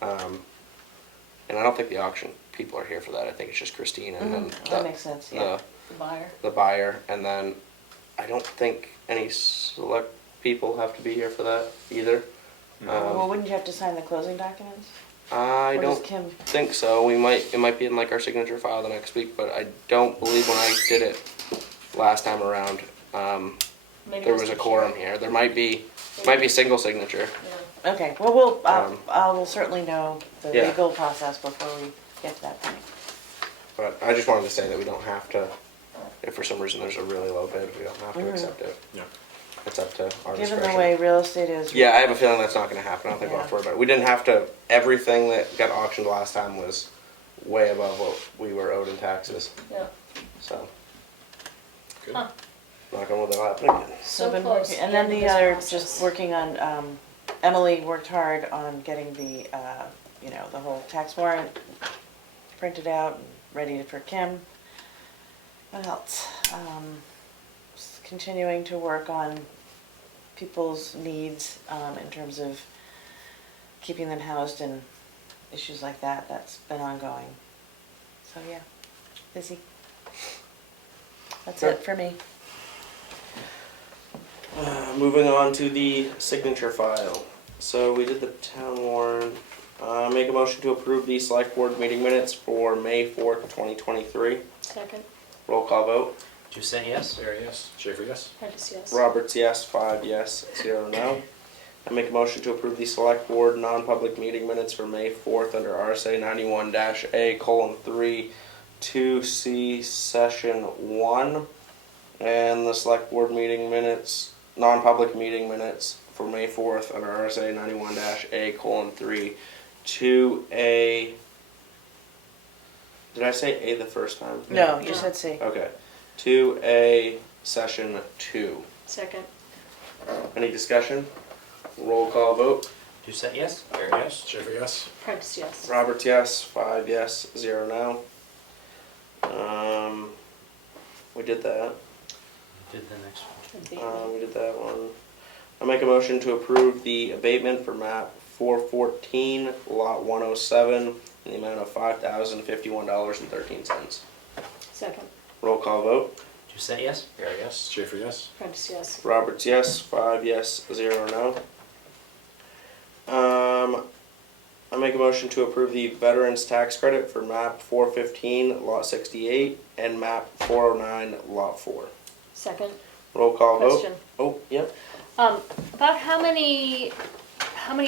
And I don't think the auction people are here for that. I think it's just Christine and then That makes sense, yeah. the buyer. the buyer, and then I don't think any select people have to be here for that either. Well, wouldn't you have to sign the closing documents? I Or does don't Kim? think so. It might be in like our signature file the next week, but I don't believe when I did it last time around, Maybe there just was a to quorum share. here. There might be single signature. Yeah. Okay, well, I Um, will certainly know the Yeah. legal process before we get to that point. But I just wanted to say that we don't have to, if for some reason there's a really low bid, we don't have to accept it. Yeah. It's up to our Given discretion. the way real estate is. Yeah, I have a feeling that's not gonna happen. I don't think we'll have to worry about it. We didn't have to, everything that got auctioned last time was way above what we were owed in taxes, Yeah. so. Good. Huh. Knock on wood, that'll happen again. So been close. working- And then end of the this other, process. just working on, Emily worked hard on getting the, the whole tax warrant printed out and ready for Kim. What else? Just continuing to work on people's needs in terms of keeping them housed and issues like that. That's been ongoing. So yeah, busy. That's Good. it for me. Moving on to the signature file. So we did the town warrant. Make a motion to approve the select board meeting minutes for May 4th, 2023. Second, Roll call vote. Doucette, yes? Barry, yes. Schaefer, yes? Prentice, yes. Roberts, yes. 5 yes, 0 no. I make a motion to approve the select board non-public meeting minutes for May 4th under RSA 91-A:3 2C session 1. And the select board meeting minutes, non-public meeting minutes for May 4th under RSA 91-A:3 2A. Did I say A the first time? No, you No. said C. Okay. 2A session 2. Second, Any discussion? Roll call vote. Doucette, yes? Barry, yes. Schaefer, yes? Prentice, yes. Roberts, yes. 5 yes, 0 no. We did that. Did the next one. We did that one. I make a motion to approve the abatement for map 414, lot 107, in the amount of $5,051.13. Second, Roll call vote. Doucette, yes? Barry, yes. Schaefer, yes? Prentice, yes. Roberts, yes. 5 yes, 0 no. I make a motion to approve the veterans tax credit for map 415, lot 68, and map 409, lot 4. Second, Roll call vote. question. Oh, yep. About how many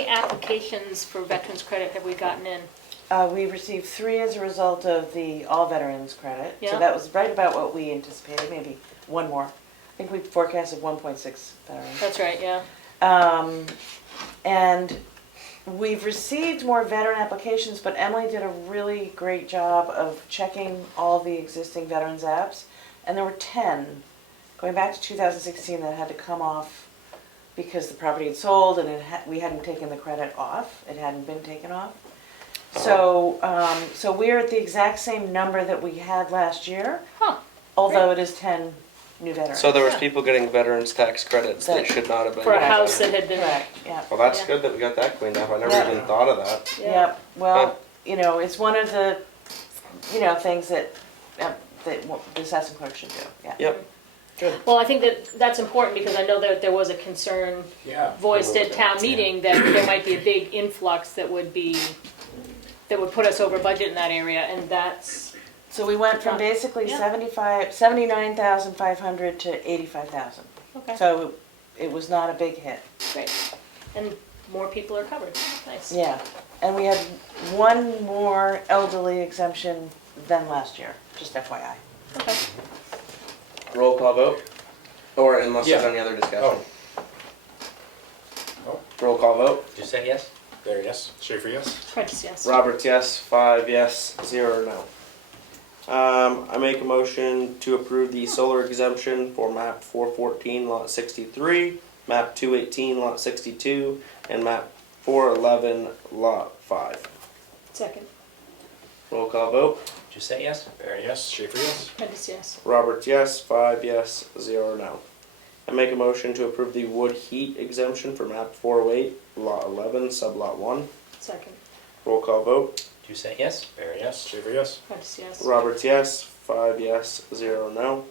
applications for veterans credit have we gotten in? We received 3 as a result of the all veterans credit. Yeah. So that was right about what we anticipated, maybe one more. I think we forecasted 1.6 veterans. That's right, yeah. And we've received more veteran applications, but Emily did a really great job of checking all the existing veterans apps. And there were 10, going back to 2016, that had to come off because the property had sold and we hadn't taken the credit off. It hadn't been taken off. So, so we're at the exact same number that we had last year, Huh, although it is 10 new veterans. So there was people getting veterans tax credits that That- should not have been. for a getting house them. that had been, Correct, yeah. Well, that's Yeah. good that we got that cleaned up. I never Yeah. even thought of that. yeah. Yep, well, you know, it's one of the, you know, things that the assessing clerk should do, yeah. Yep. Well, I think that's important because I know that there was a concern Yeah. voiced at town meeting that there might be a big influx that would put us over budget in that area, and that's, So we went from basically Yeah. 79,500 to 85,000. okay, So it was not a big hit. great. And more people are covered, nice. Yeah, and we had one more elderly exemption than last year, just FYI. Okay. Roll call vote. Or unless there's Yeah. any other discussion. Oh. Roll call vote. Doucette, yes? Barry, yes. Schaefer, yes? Prentice, yes. Roberts, yes. 5 yes, 0 no. I make a motion to approve the solar exemption for map 414, lot 63, map 218, lot 62, and map 411, lot 5. Second, Roll call vote. Doucette, yes? Barry, yes. Schaefer, yes? Prentice, yes. Roberts, yes. 5 yes, 0 no. I make a motion to approve the wood heat exemption for map 408, lot 11, sublot 1. Second, Roll call vote. Doucette, yes? Barry, yes. Schaefer, yes? Prentice, yes. Roberts, yes. 5 yes, 0 no.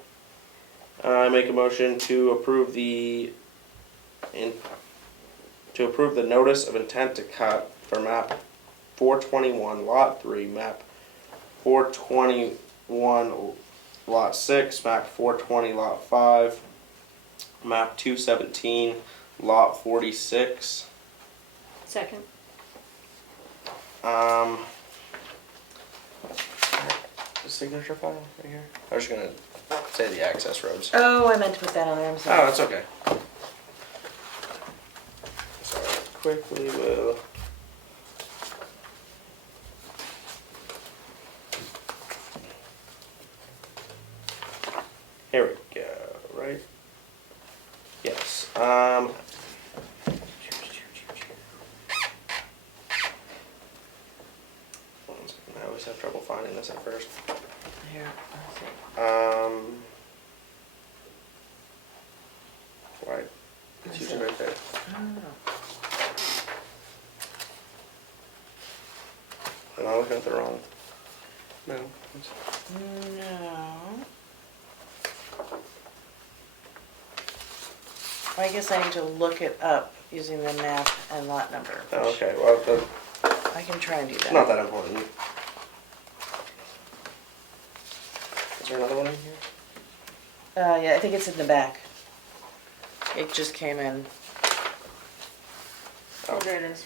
I make a motion to approve the notice of intent to cut for map 421, lot 3, map 421, lot 6, map 420, lot 5, map 217, lot 46. Second, The signature file right here. I was gonna say the access roads. Oh, I meant to put that on there, I'm Oh, sorry. it's okay. So quickly will. Here we go. Right. Yes. One second, I always have trouble finding this this at first. Here, I think. Why? It's usually right there. I don't know. Am I looking at the wrong? No. it's- No. I guess I need to look it up using the map and lot number. Oh, okay, well, I can try and do that. not that important. Is there another one in here? Yeah, I think it's in the back. It just came in. Oh, there it is.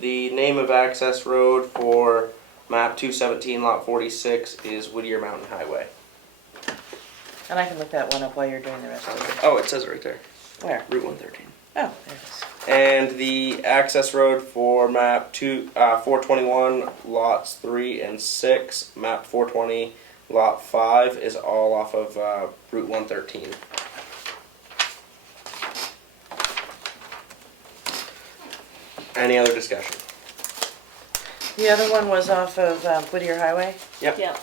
The name of access road for map 217 lot 46 is Whittier Mountain Highway. And I can look that one up while you're doing the rest of it. Oh, it says it right there. Where? Route 113. Oh, there it is. And the access road for map 421 lots 3 and 6, map 420 lot 5 is all off of Route 113. Any other discussion? The other one was off of Whittier Highway. Yeah.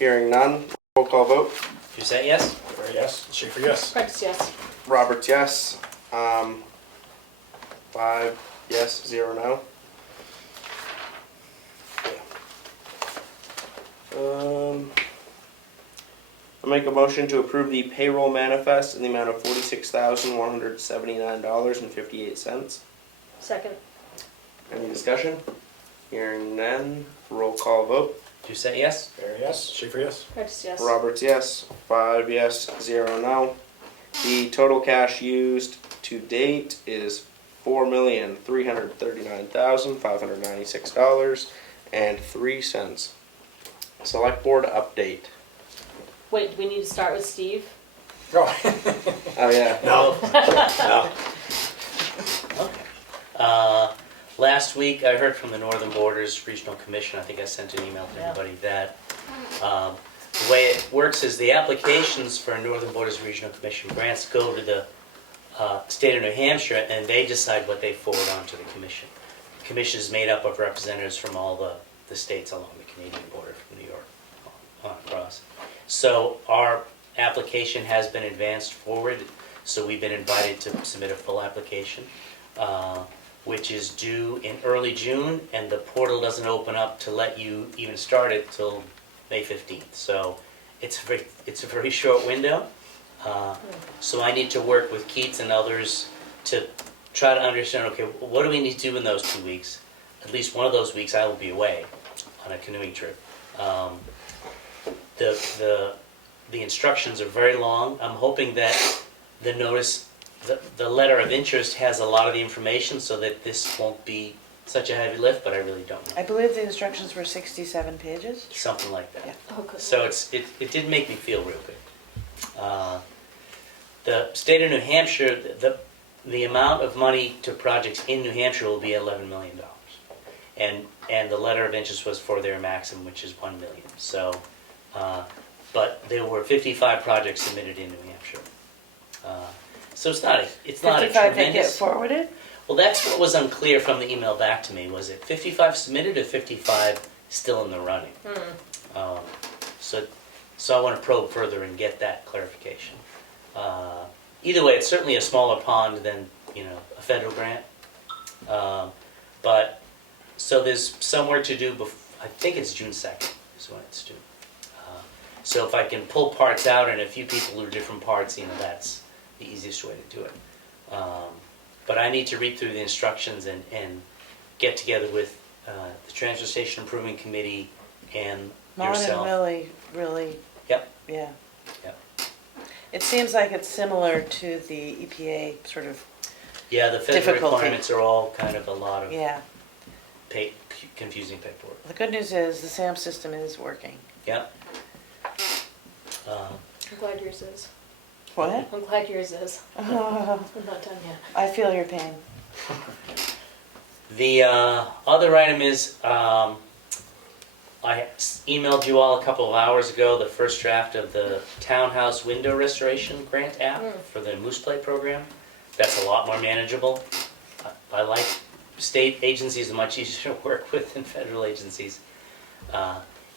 Hearing none, roll call vote. You say yes? Fair yes, Schaefer, yes. Prentice, yes. Roberts, yes. 5 yes, 0 no. I make a motion to approve the payroll manifest in the amount of $46,179.58. Second. Any discussion? Hearing none, roll call vote. You say yes? Fair yes, Schaefer, yes. Prentice, yes. Roberts, yes. 5 yes, 0 no. The total cash used to date is $4,339,596.03. Select board update. Wait, do we need to start with Steve? Oh, Oh yeah. no, no. Okay. Last week, I heard from the Northern Borders Regional Commission, I think I sent an email to Yeah. everybody, that the way it works is the applications for Northern Borders Regional Commission grants go to the state of New Hampshire, and they decide what they forward on to the commission. The commission is made up of representatives from all the states along the Canadian border, from New York on across. So our application has been advanced forward, so we've been invited to submit a full application, which is due in early June, and the portal doesn't open up to let you even start it till May 15th. So it's a very short window. So I need to work with Keats and others to try to understand, okay, what do we need to do in those 2 weeks? At least one of those weeks I will be away on a canoeing trip. The instructions are very long. I'm hoping that the notice, the letter of interest has a lot of the information so that this won't be such a heavy lift, but I really don't know. I believe the instructions were 67 pages. Something like that. Yeah. Oh, good. So it did make me feel real good. The state of New Hampshire, the amount of money to projects in New Hampshire will be $11 million. And the letter of interest was for their maximum, which is $1 million. So, but there were 55 projects submitted in New Hampshire. So it's not a 55 that get tremendous. forwarded? Well, that's what was unclear from the email back to me. Was it 55 submitted or 55 still in the running? So I want to probe further and get that clarification. Either way, it's certainly a smaller pond than a federal grant. But so there's some work to do. I think it's June 2nd is when it's due. So if I can pull parts out and a few people do different parts, that's the easiest way to do it. But I need to read through the instructions and get together with the Transfer Station Improvement Committee and Mon and yourself. Millie really, Yep. yeah. Yep. It seems like it's similar to the EPA sort of, Yeah, the federal Difficulty. requirements are all kind of a lot of yeah. confusing paperwork. The good news is the SAM system is working. Yep. I'm glad yours is. What? I'm glad yours is. I'm not done yet. I feel your pain. The other item is I emailed you all a couple of hours ago the first draft of the townhouse window restoration grant app for the Moose Play program. That's a lot more manageable. I like state agencies are much easier to work with than federal agencies.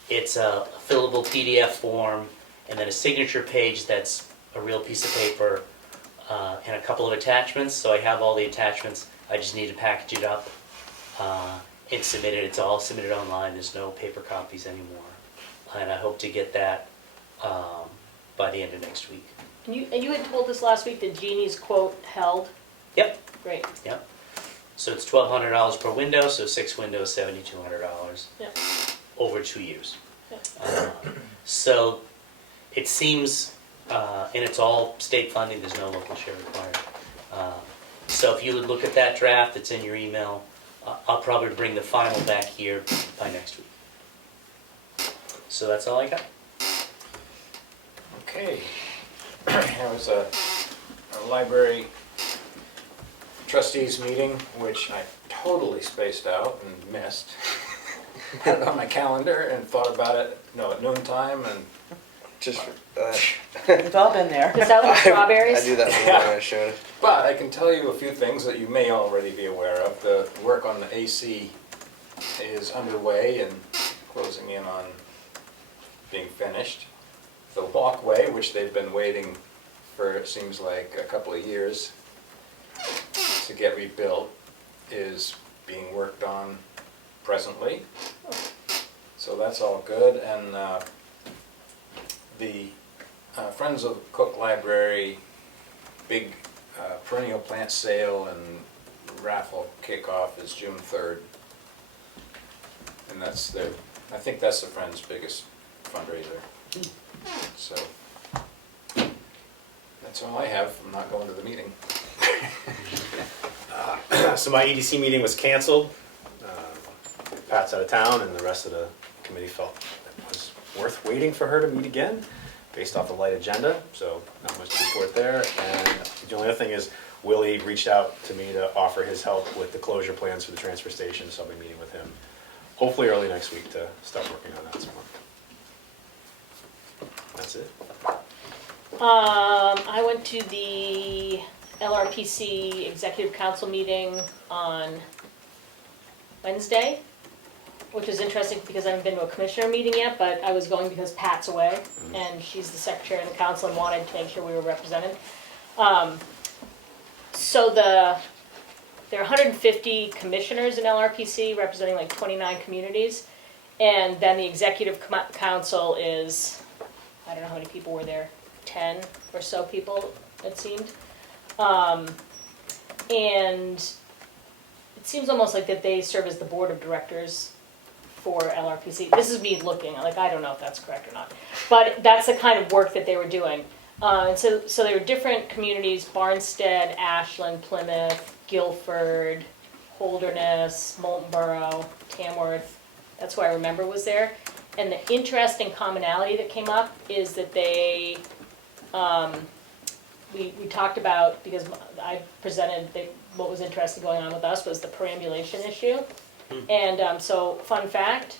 It's a fillable PDF form, and then a signature page that's a real piece of paper, and a couple of attachments. So I have all the attachments. I just need to package it up and submit it. It's all submitted online. There's no paper copies anymore. And I hope to get that by the end of next week. And you had told us last week that Jeannie's quote held. Yep. Great. Yep. So it's $1,200 per window, so 6 windows, $7,200 Yep. over 2 years. Yep. So it seems, and it's all state funding, there's no local share required. So if you would look at that draft that's in your email, I'll probably bring the final back here by next week. So that's all I got. Okay. There was a library trustees meeting, which I totally spaced out and missed. Had it on my calendar and thought about it, at noontime, and Just, We've all been there. Is that like strawberries? I do that when I showed it. but I can tell you a few things that you may already be aware of. The work on the AC is underway and closing in on being finished. The walkway, which they've been waiting for, it seems like, a couple of years to get rebuilt, is being worked on presently. So that's all good. And the Friends of Cook Library big perennial plant sale and raffle kickoff is June 3rd. And that's I think that's the Friends' biggest fundraiser. So that's all I have. I'm not going to the meeting. So my EDC meeting was canceled. Pat's out of town, and the rest of the committee felt it was worth waiting for her to meet again, based off the light agenda, so not much to report there. And the only other thing is, Willie reached out to me to offer his help with the closure plans for the transfer station, so I'll be meeting with him hopefully early next week to start working on that some more. That's it. I went to the LRPC Executive Council meeting on Wednesday, which is interesting because I haven't been to a commissioner meeting yet, but I was going because Pat's away, and she's the secretary of the council and wanted to make sure we were represented. So there are 150 commissioners in LRPC representing like 29 communities, and then the executive council is, I don't know how many people were there, 10 or so people, it seemed. And it seems almost like that they serve as the board of directors for LRPC. This is me looking, like I don't know if that's correct or not, but that's the kind of work that they were doing. And so there were different communities: Barnstead, Ashland, Plymouth, Guilford, Holderness, Moultonborough, Tamworth. That's who I remember was there. And the interesting commonality that came up is that they, we talked about, because I presented what was interesting going on with us was the perambulation issue. And so, fun fact,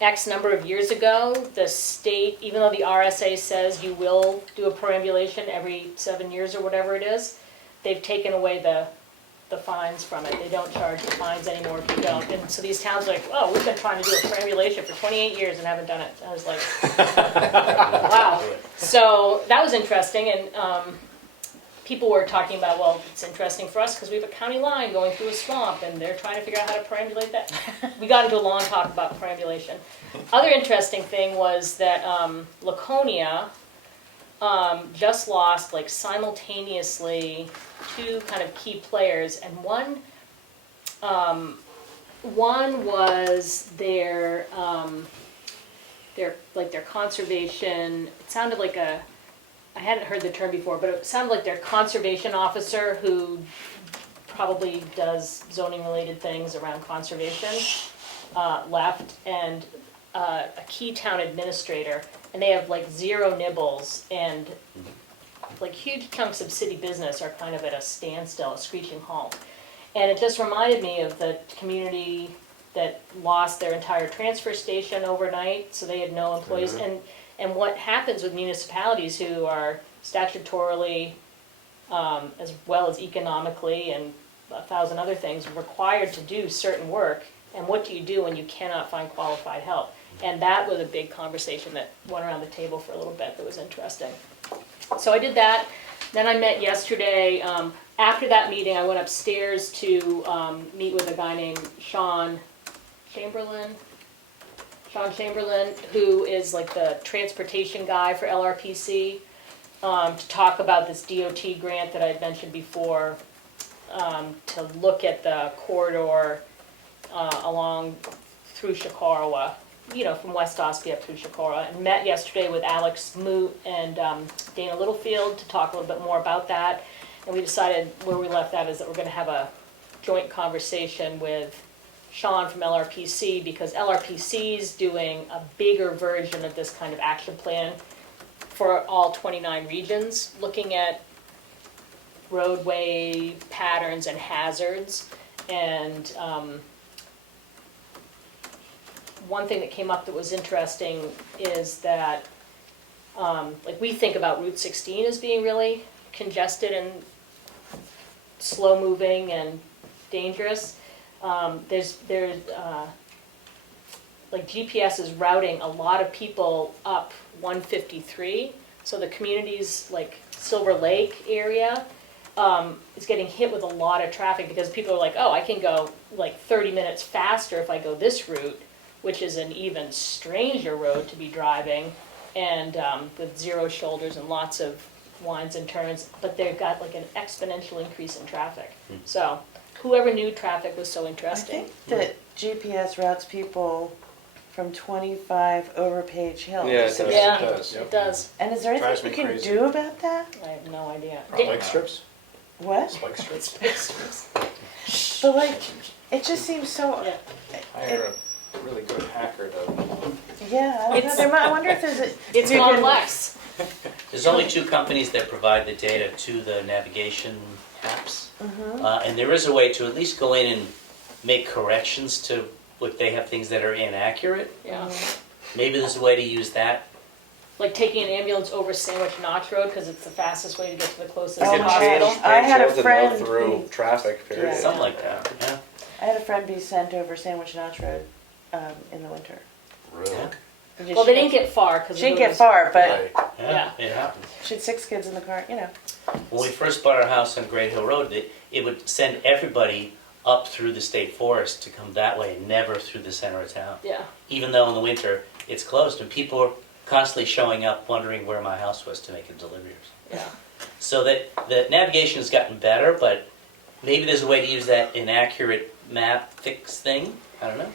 X number of years ago, the state, even though the RSA says you will do a perambulation every 7 years or whatever it is, they've taken away the fines from it. They don't charge the fines anymore if you don't. And so these towns are like, oh, we've been trying to do a perambulation for 28 years and haven't done it. I was like, wow. So that was interesting, and people were talking about, well, it's interesting for us because we have a county line going through a swamp and they're trying to figure out how to perambulate that. We got into a long talk about perambulation. Other interesting thing was that Laconia just lost like simultaneously two kind of key players, and one was their conservation. It sounded like I hadn't heard the term before, but it sounded like their conservation officer, who probably does zoning related things around conservation, left, and a key town administrator, and they have like zero nibbles, and like huge chunks of city business are kind of at a standstill, a screeching halt. And it just reminded me of the community that lost their entire transfer station overnight, so they had no employees. And what happens with municipalities who are statutorily as well as economically and 1,000 other things, required to do certain work. And what do you do when you cannot find qualified help? And that was a big conversation that went around the table for a little bit that was interesting. So I did that. Then I met yesterday. After that meeting, I went upstairs to meet with a guy named Sean Chamberlain, who is like the transportation guy for LRPC, to talk about this DOT grant that I had mentioned before, to look at the corridor along through Shakarawa, from West Ospey up through Shakara, and met yesterday with Alex Moot and Dana Littlefield to talk a little bit more about that. And we decided where we left that is that we're gonna have a joint conversation with Sean from LRPC, because LRPC's doing a bigger version of this kind of action plan for all 29 regions, looking at roadway patterns and hazards. And one thing that came up that was interesting is that, like, we think about Route 16 as being really congested and slow-moving and dangerous. Like, GPS is routing a lot of people up 153, so the communities like Silver Lake area is getting hit with a lot of traffic, because people are like, oh, I can go like 30 minutes faster if I go this route, which is an even stranger road to be driving, and with zero shoulders and lots of winds and turns, but they've got like an exponential increase in traffic. So whoever knew traffic was so I interesting. think that GPS routes people from 25 over Page Hill. Yeah, to it does. 16. Yeah, does, it yep. does. And is there Drives anything me you can crazy. do about that? I have no idea. Spike strips? What? Spike strips? But like, it just seems so. Yeah. Hire a really good hacker to, Yeah, I don't know. It's- I wonder if there's a. It's you can- complex. There's only two companies that provide the data to the navigation apps. And there is a way to at least go in and make corrections to what they have, things that are inaccurate. Yeah. Maybe there's a way to use that. Like taking an ambulance over Sandwich Notch Road because it's the fastest way to get to the closest Oh Like my it hospital. changed I had a Page Hill to friend go through be- traffic, period. Yeah. Something like that, yeah. I had a friend be sent over Sandwich Notch Road in the winter. Really? Yeah. Well, they didn't get far because She didn't get far, but right, Yeah. It happens. she had 6 kids in the car. When we first bought our house on Great Hill Road, it would send everybody up through the state forest to come that way, never through the center of town. Yeah. Even though in the winter it's closed, and people are constantly showing up wondering where my house was to make a delivery. Yeah. So that the navigation has gotten better, but maybe there's a way to use that inaccurate map fix thing. I don't know.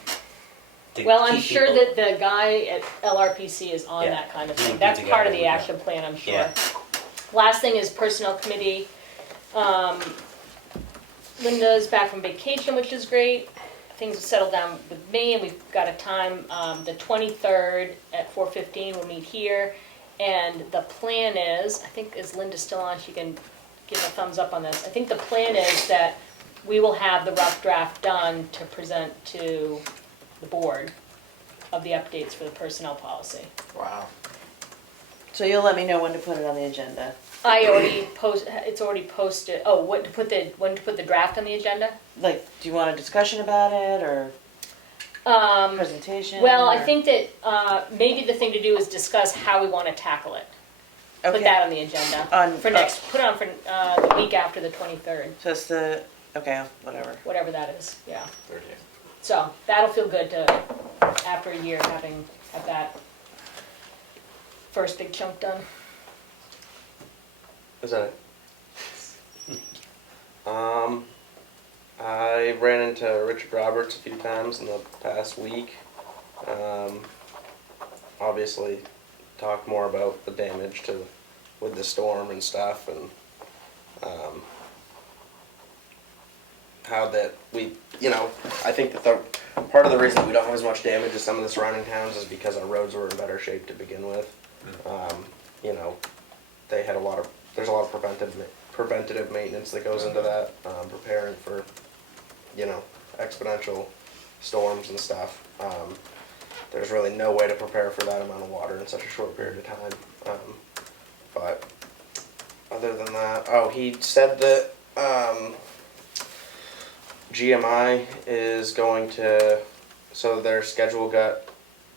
To Well, I'm keep sure people- that the guy at LRPC is on Yeah. that kind of He thing. would be That's the part guy of the who would know. action plan, I'm sure. Yeah. Last thing is Personnel Committee. Linda's back from vacation, which is great. Things have settled down with me, and we've got a time, the 23rd at 4:15, we'll meet here. And the plan is, I think, is Linda still on? She can give a thumbs up on this. I think the plan is that we will have the rough draft done to present to the board of the updates for the personnel policy. wow. So you'll let me know when to put it on the agenda. I already it's already posted. Oh, when to put the draft on the agenda? Like, do you want a discussion about it or presentation? Well, I or- think that maybe the thing to do is discuss how we want to tackle it. Put Okay. that on the agenda On- for next. Put it on for the week after the 23rd, So it's the, okay, whatever. whatever that is. Yeah. 30th. So that'll feel good to after a year having had that first big chunk done. Is that it? I ran into Richard Roberts a few times in the past week. Obviously, talked more about the damage with the storm and stuff, and how that I think that part of the reason that we don't have as much damage as some of the surrounding towns is because our roads were in better shape to begin with. They had there's a lot of preventative maintenance that goes into that, preparing for, exponential storms and stuff. There's really no way to prepare for that amount of water in such a short period of time. But other than that, oh, he said that GMI is going to, so their schedule got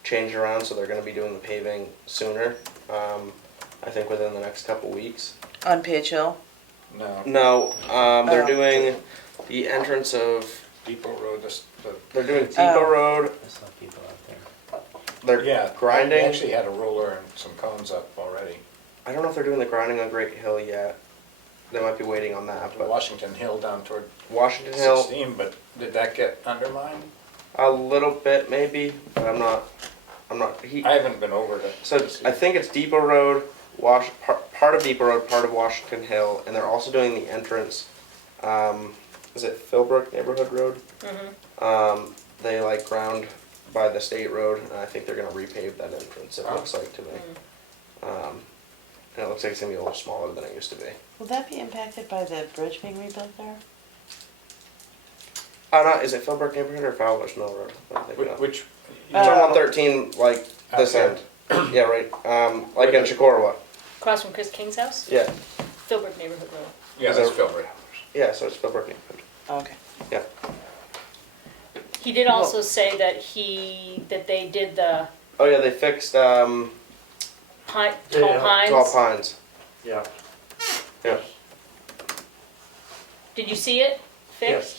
changed around, so they're going to be doing the paving sooner. I think within the next couple weeks. On Page Hill? No, No, they're Oh. doing the entrance of. Depot Road, They're doing Depot Oh. Road. I saw people out there. They're yeah, grinding. They actually had a roller and some cones up already. I don't know if they're doing the grinding on Great Hill yet. They might be waiting on that. But Washington Hill down toward Washington Hill, 16, but did that get undermined? a little bit maybe, but I'm not. I haven't been over to. So I think it's Depot Road, part of Depot Road, part of Washington Hill, and they're also doing the entrance. Is it Philbrook Neighborhood Road? Mm-hmm. They like ground by the state road, and I think they're gonna repave that entrance. It looks like to me. And it looks like it's gonna be a little smaller than it used to be. Will that be impacted by the bridge being rebuilt there? No, is it Philbrook Neighborhood or Fowler's Mill Road? I'm thinking of. Which, It's on 113, like this Out end. Yeah, right. Like in Chicorowa. Across from Chris King's house, Yeah. Philbrook Neighborhood Road. yeah, Is that's it- Philbrook. Yeah, so it's Philbrook Neighborhood. Okay. Yeah. He did also say that they did the Oh yeah, they fixed Tall Yeah. Pines. Tall Pines. Yeah. Yeah. Did you see it fixed?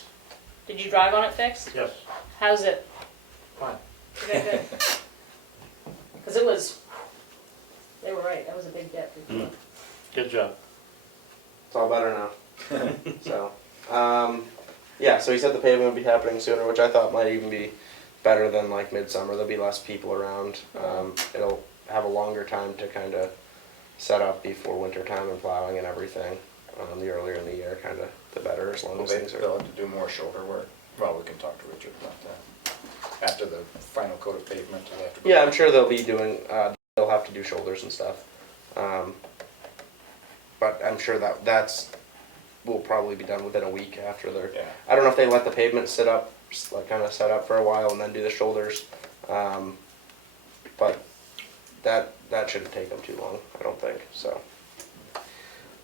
Did you drive on it fixed? Yes. How's it? Fine. Okay, good. Because they were right, that was a big dip before. Good job. It's all better now. So, yeah, so he said the paving would be happening sooner, which I thought might even be better than like midsummer. There'll be less people around. It'll have a longer time to kind of set up before winter time and plowing and everything. The earlier in the year, kind of, the better, as long as things are. They'll have to do more shoulder work. Well, we can talk to Richard about that. After the final coat of pavement, they'll have to go. Yeah, I'm sure they'll be doing, they'll have to do shoulders and stuff. But I'm sure that will probably be done within a week after they're, Yeah. I don't know if they let the pavement sit up, like kind of set up for a while and then do the shoulders. But that shouldn't take them too long, I don't think, so.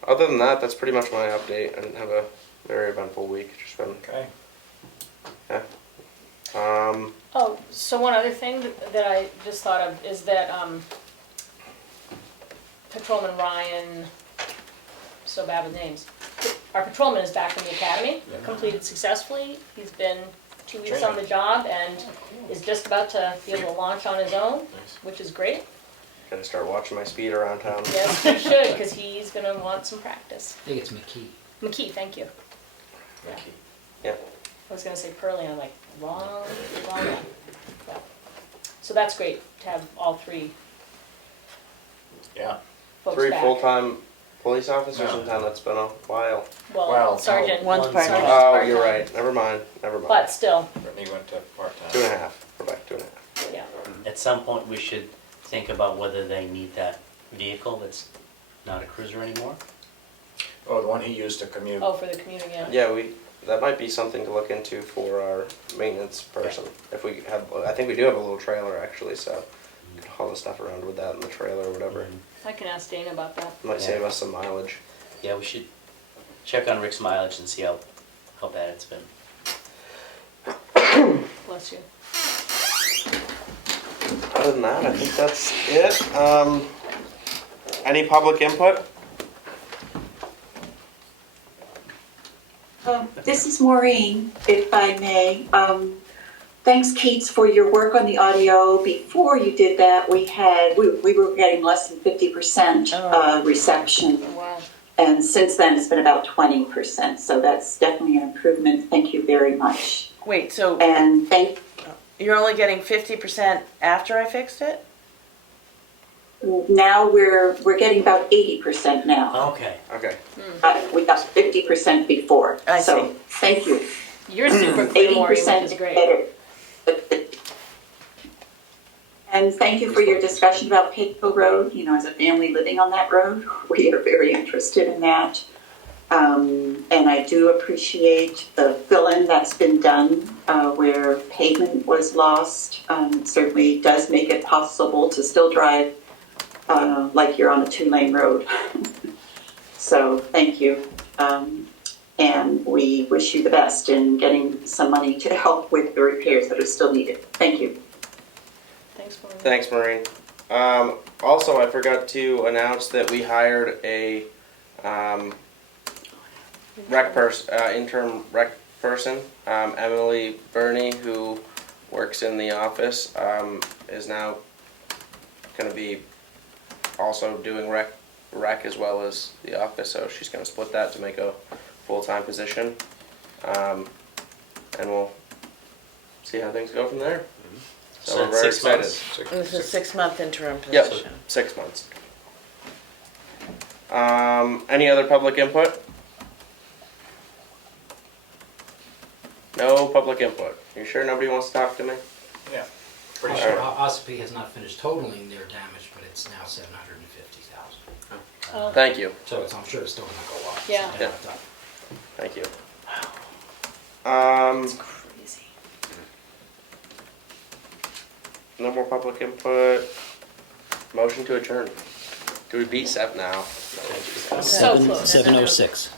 Other than that, that's pretty much my update. I didn't have a very eventful week, just been, Okay. yeah. Oh, so one other thing that I just thought of is that Patrolman Ryan, so bad with names. Our patrolman is back in the academy, Yeah. completed successfully. He's been 2 weeks on the Training. job and is just about to be able to launch on his own, Nice. which is great. Gotta start watching my speed around town. Yes, he should, because he's gonna want some practice. I think it's McKee. McKee, thank you. Yeah. Yeah. I was gonna say Pearlie, I'm like, wrong one. Yeah. So that's great to have all three Yeah. folks Three back. full-time police officers No. in town, that's been a while. Well, Well, sergeant. One's part-time. sergeant's Oh, part-time. you're right, never mind. But still, Brittany went to part-time. 2.5, we're back 2.5. yeah. At some point, we should think about whether they need that vehicle that's not a cruiser anymore. Oh, the one he used to commute. Oh, for the commuting, yeah. Yeah, that might be something to look into for our maintenance person. If we have, I think we do have a little trailer actually, so we could haul the stuff around with that in the trailer or whatever. I can ask Dana about that. Might Yeah. save us some mileage. Yeah, we should check on Rick's mileage and see how bad it's been. Bless you. Other than that, I think that's it. Any public input? This is Maureen, if I may. Thanks, Keats, for your work on the audio. Before you did that, we were getting less than 50% reception. Wow. And since then, it's been about 20%. So that's definitely an improvement. Thank you very much. Wait, so And you're only getting 50% after I fixed it? now we're getting about 80% now. Okay. Okay. We got 50% before. I So see. thank you. You're super clear, Maureen, which 80% is great. better. And thank you for your discussion about Pittsville Road. You know, as a family living on that road, we are very interested in that. And I do appreciate the fill-in that's been done where pavement was lost. It certainly does make it possible to still drive like you're on a 2-lane road. So thank you. And we wish you the best in getting some money to help with the repairs that are still needed. Thank you. Thanks, Maureen. Thanks, Maureen. Also, I forgot to announce that we hired a interim rec person, Emily Burney, who works in the office, is now going to be also doing rec as well as the office, so she's going to split that to make a full-time position, and we'll see how things go from there. So we're that's very 6 excited. months? This is a 6-month interim Yep, position. 6 months. Any other public input? No public input. You sure nobody wants to talk to me? Yeah, pretty Sure. sure. OSP has not finished totaling their damage, but it's now 750,000. Oh. Thank you, So I'm sure it's still gonna go up. Yeah. Yeah. thank you. Crazy. No more public input. Motion to adjourn. Do we beat Seth now? So close. 7:06.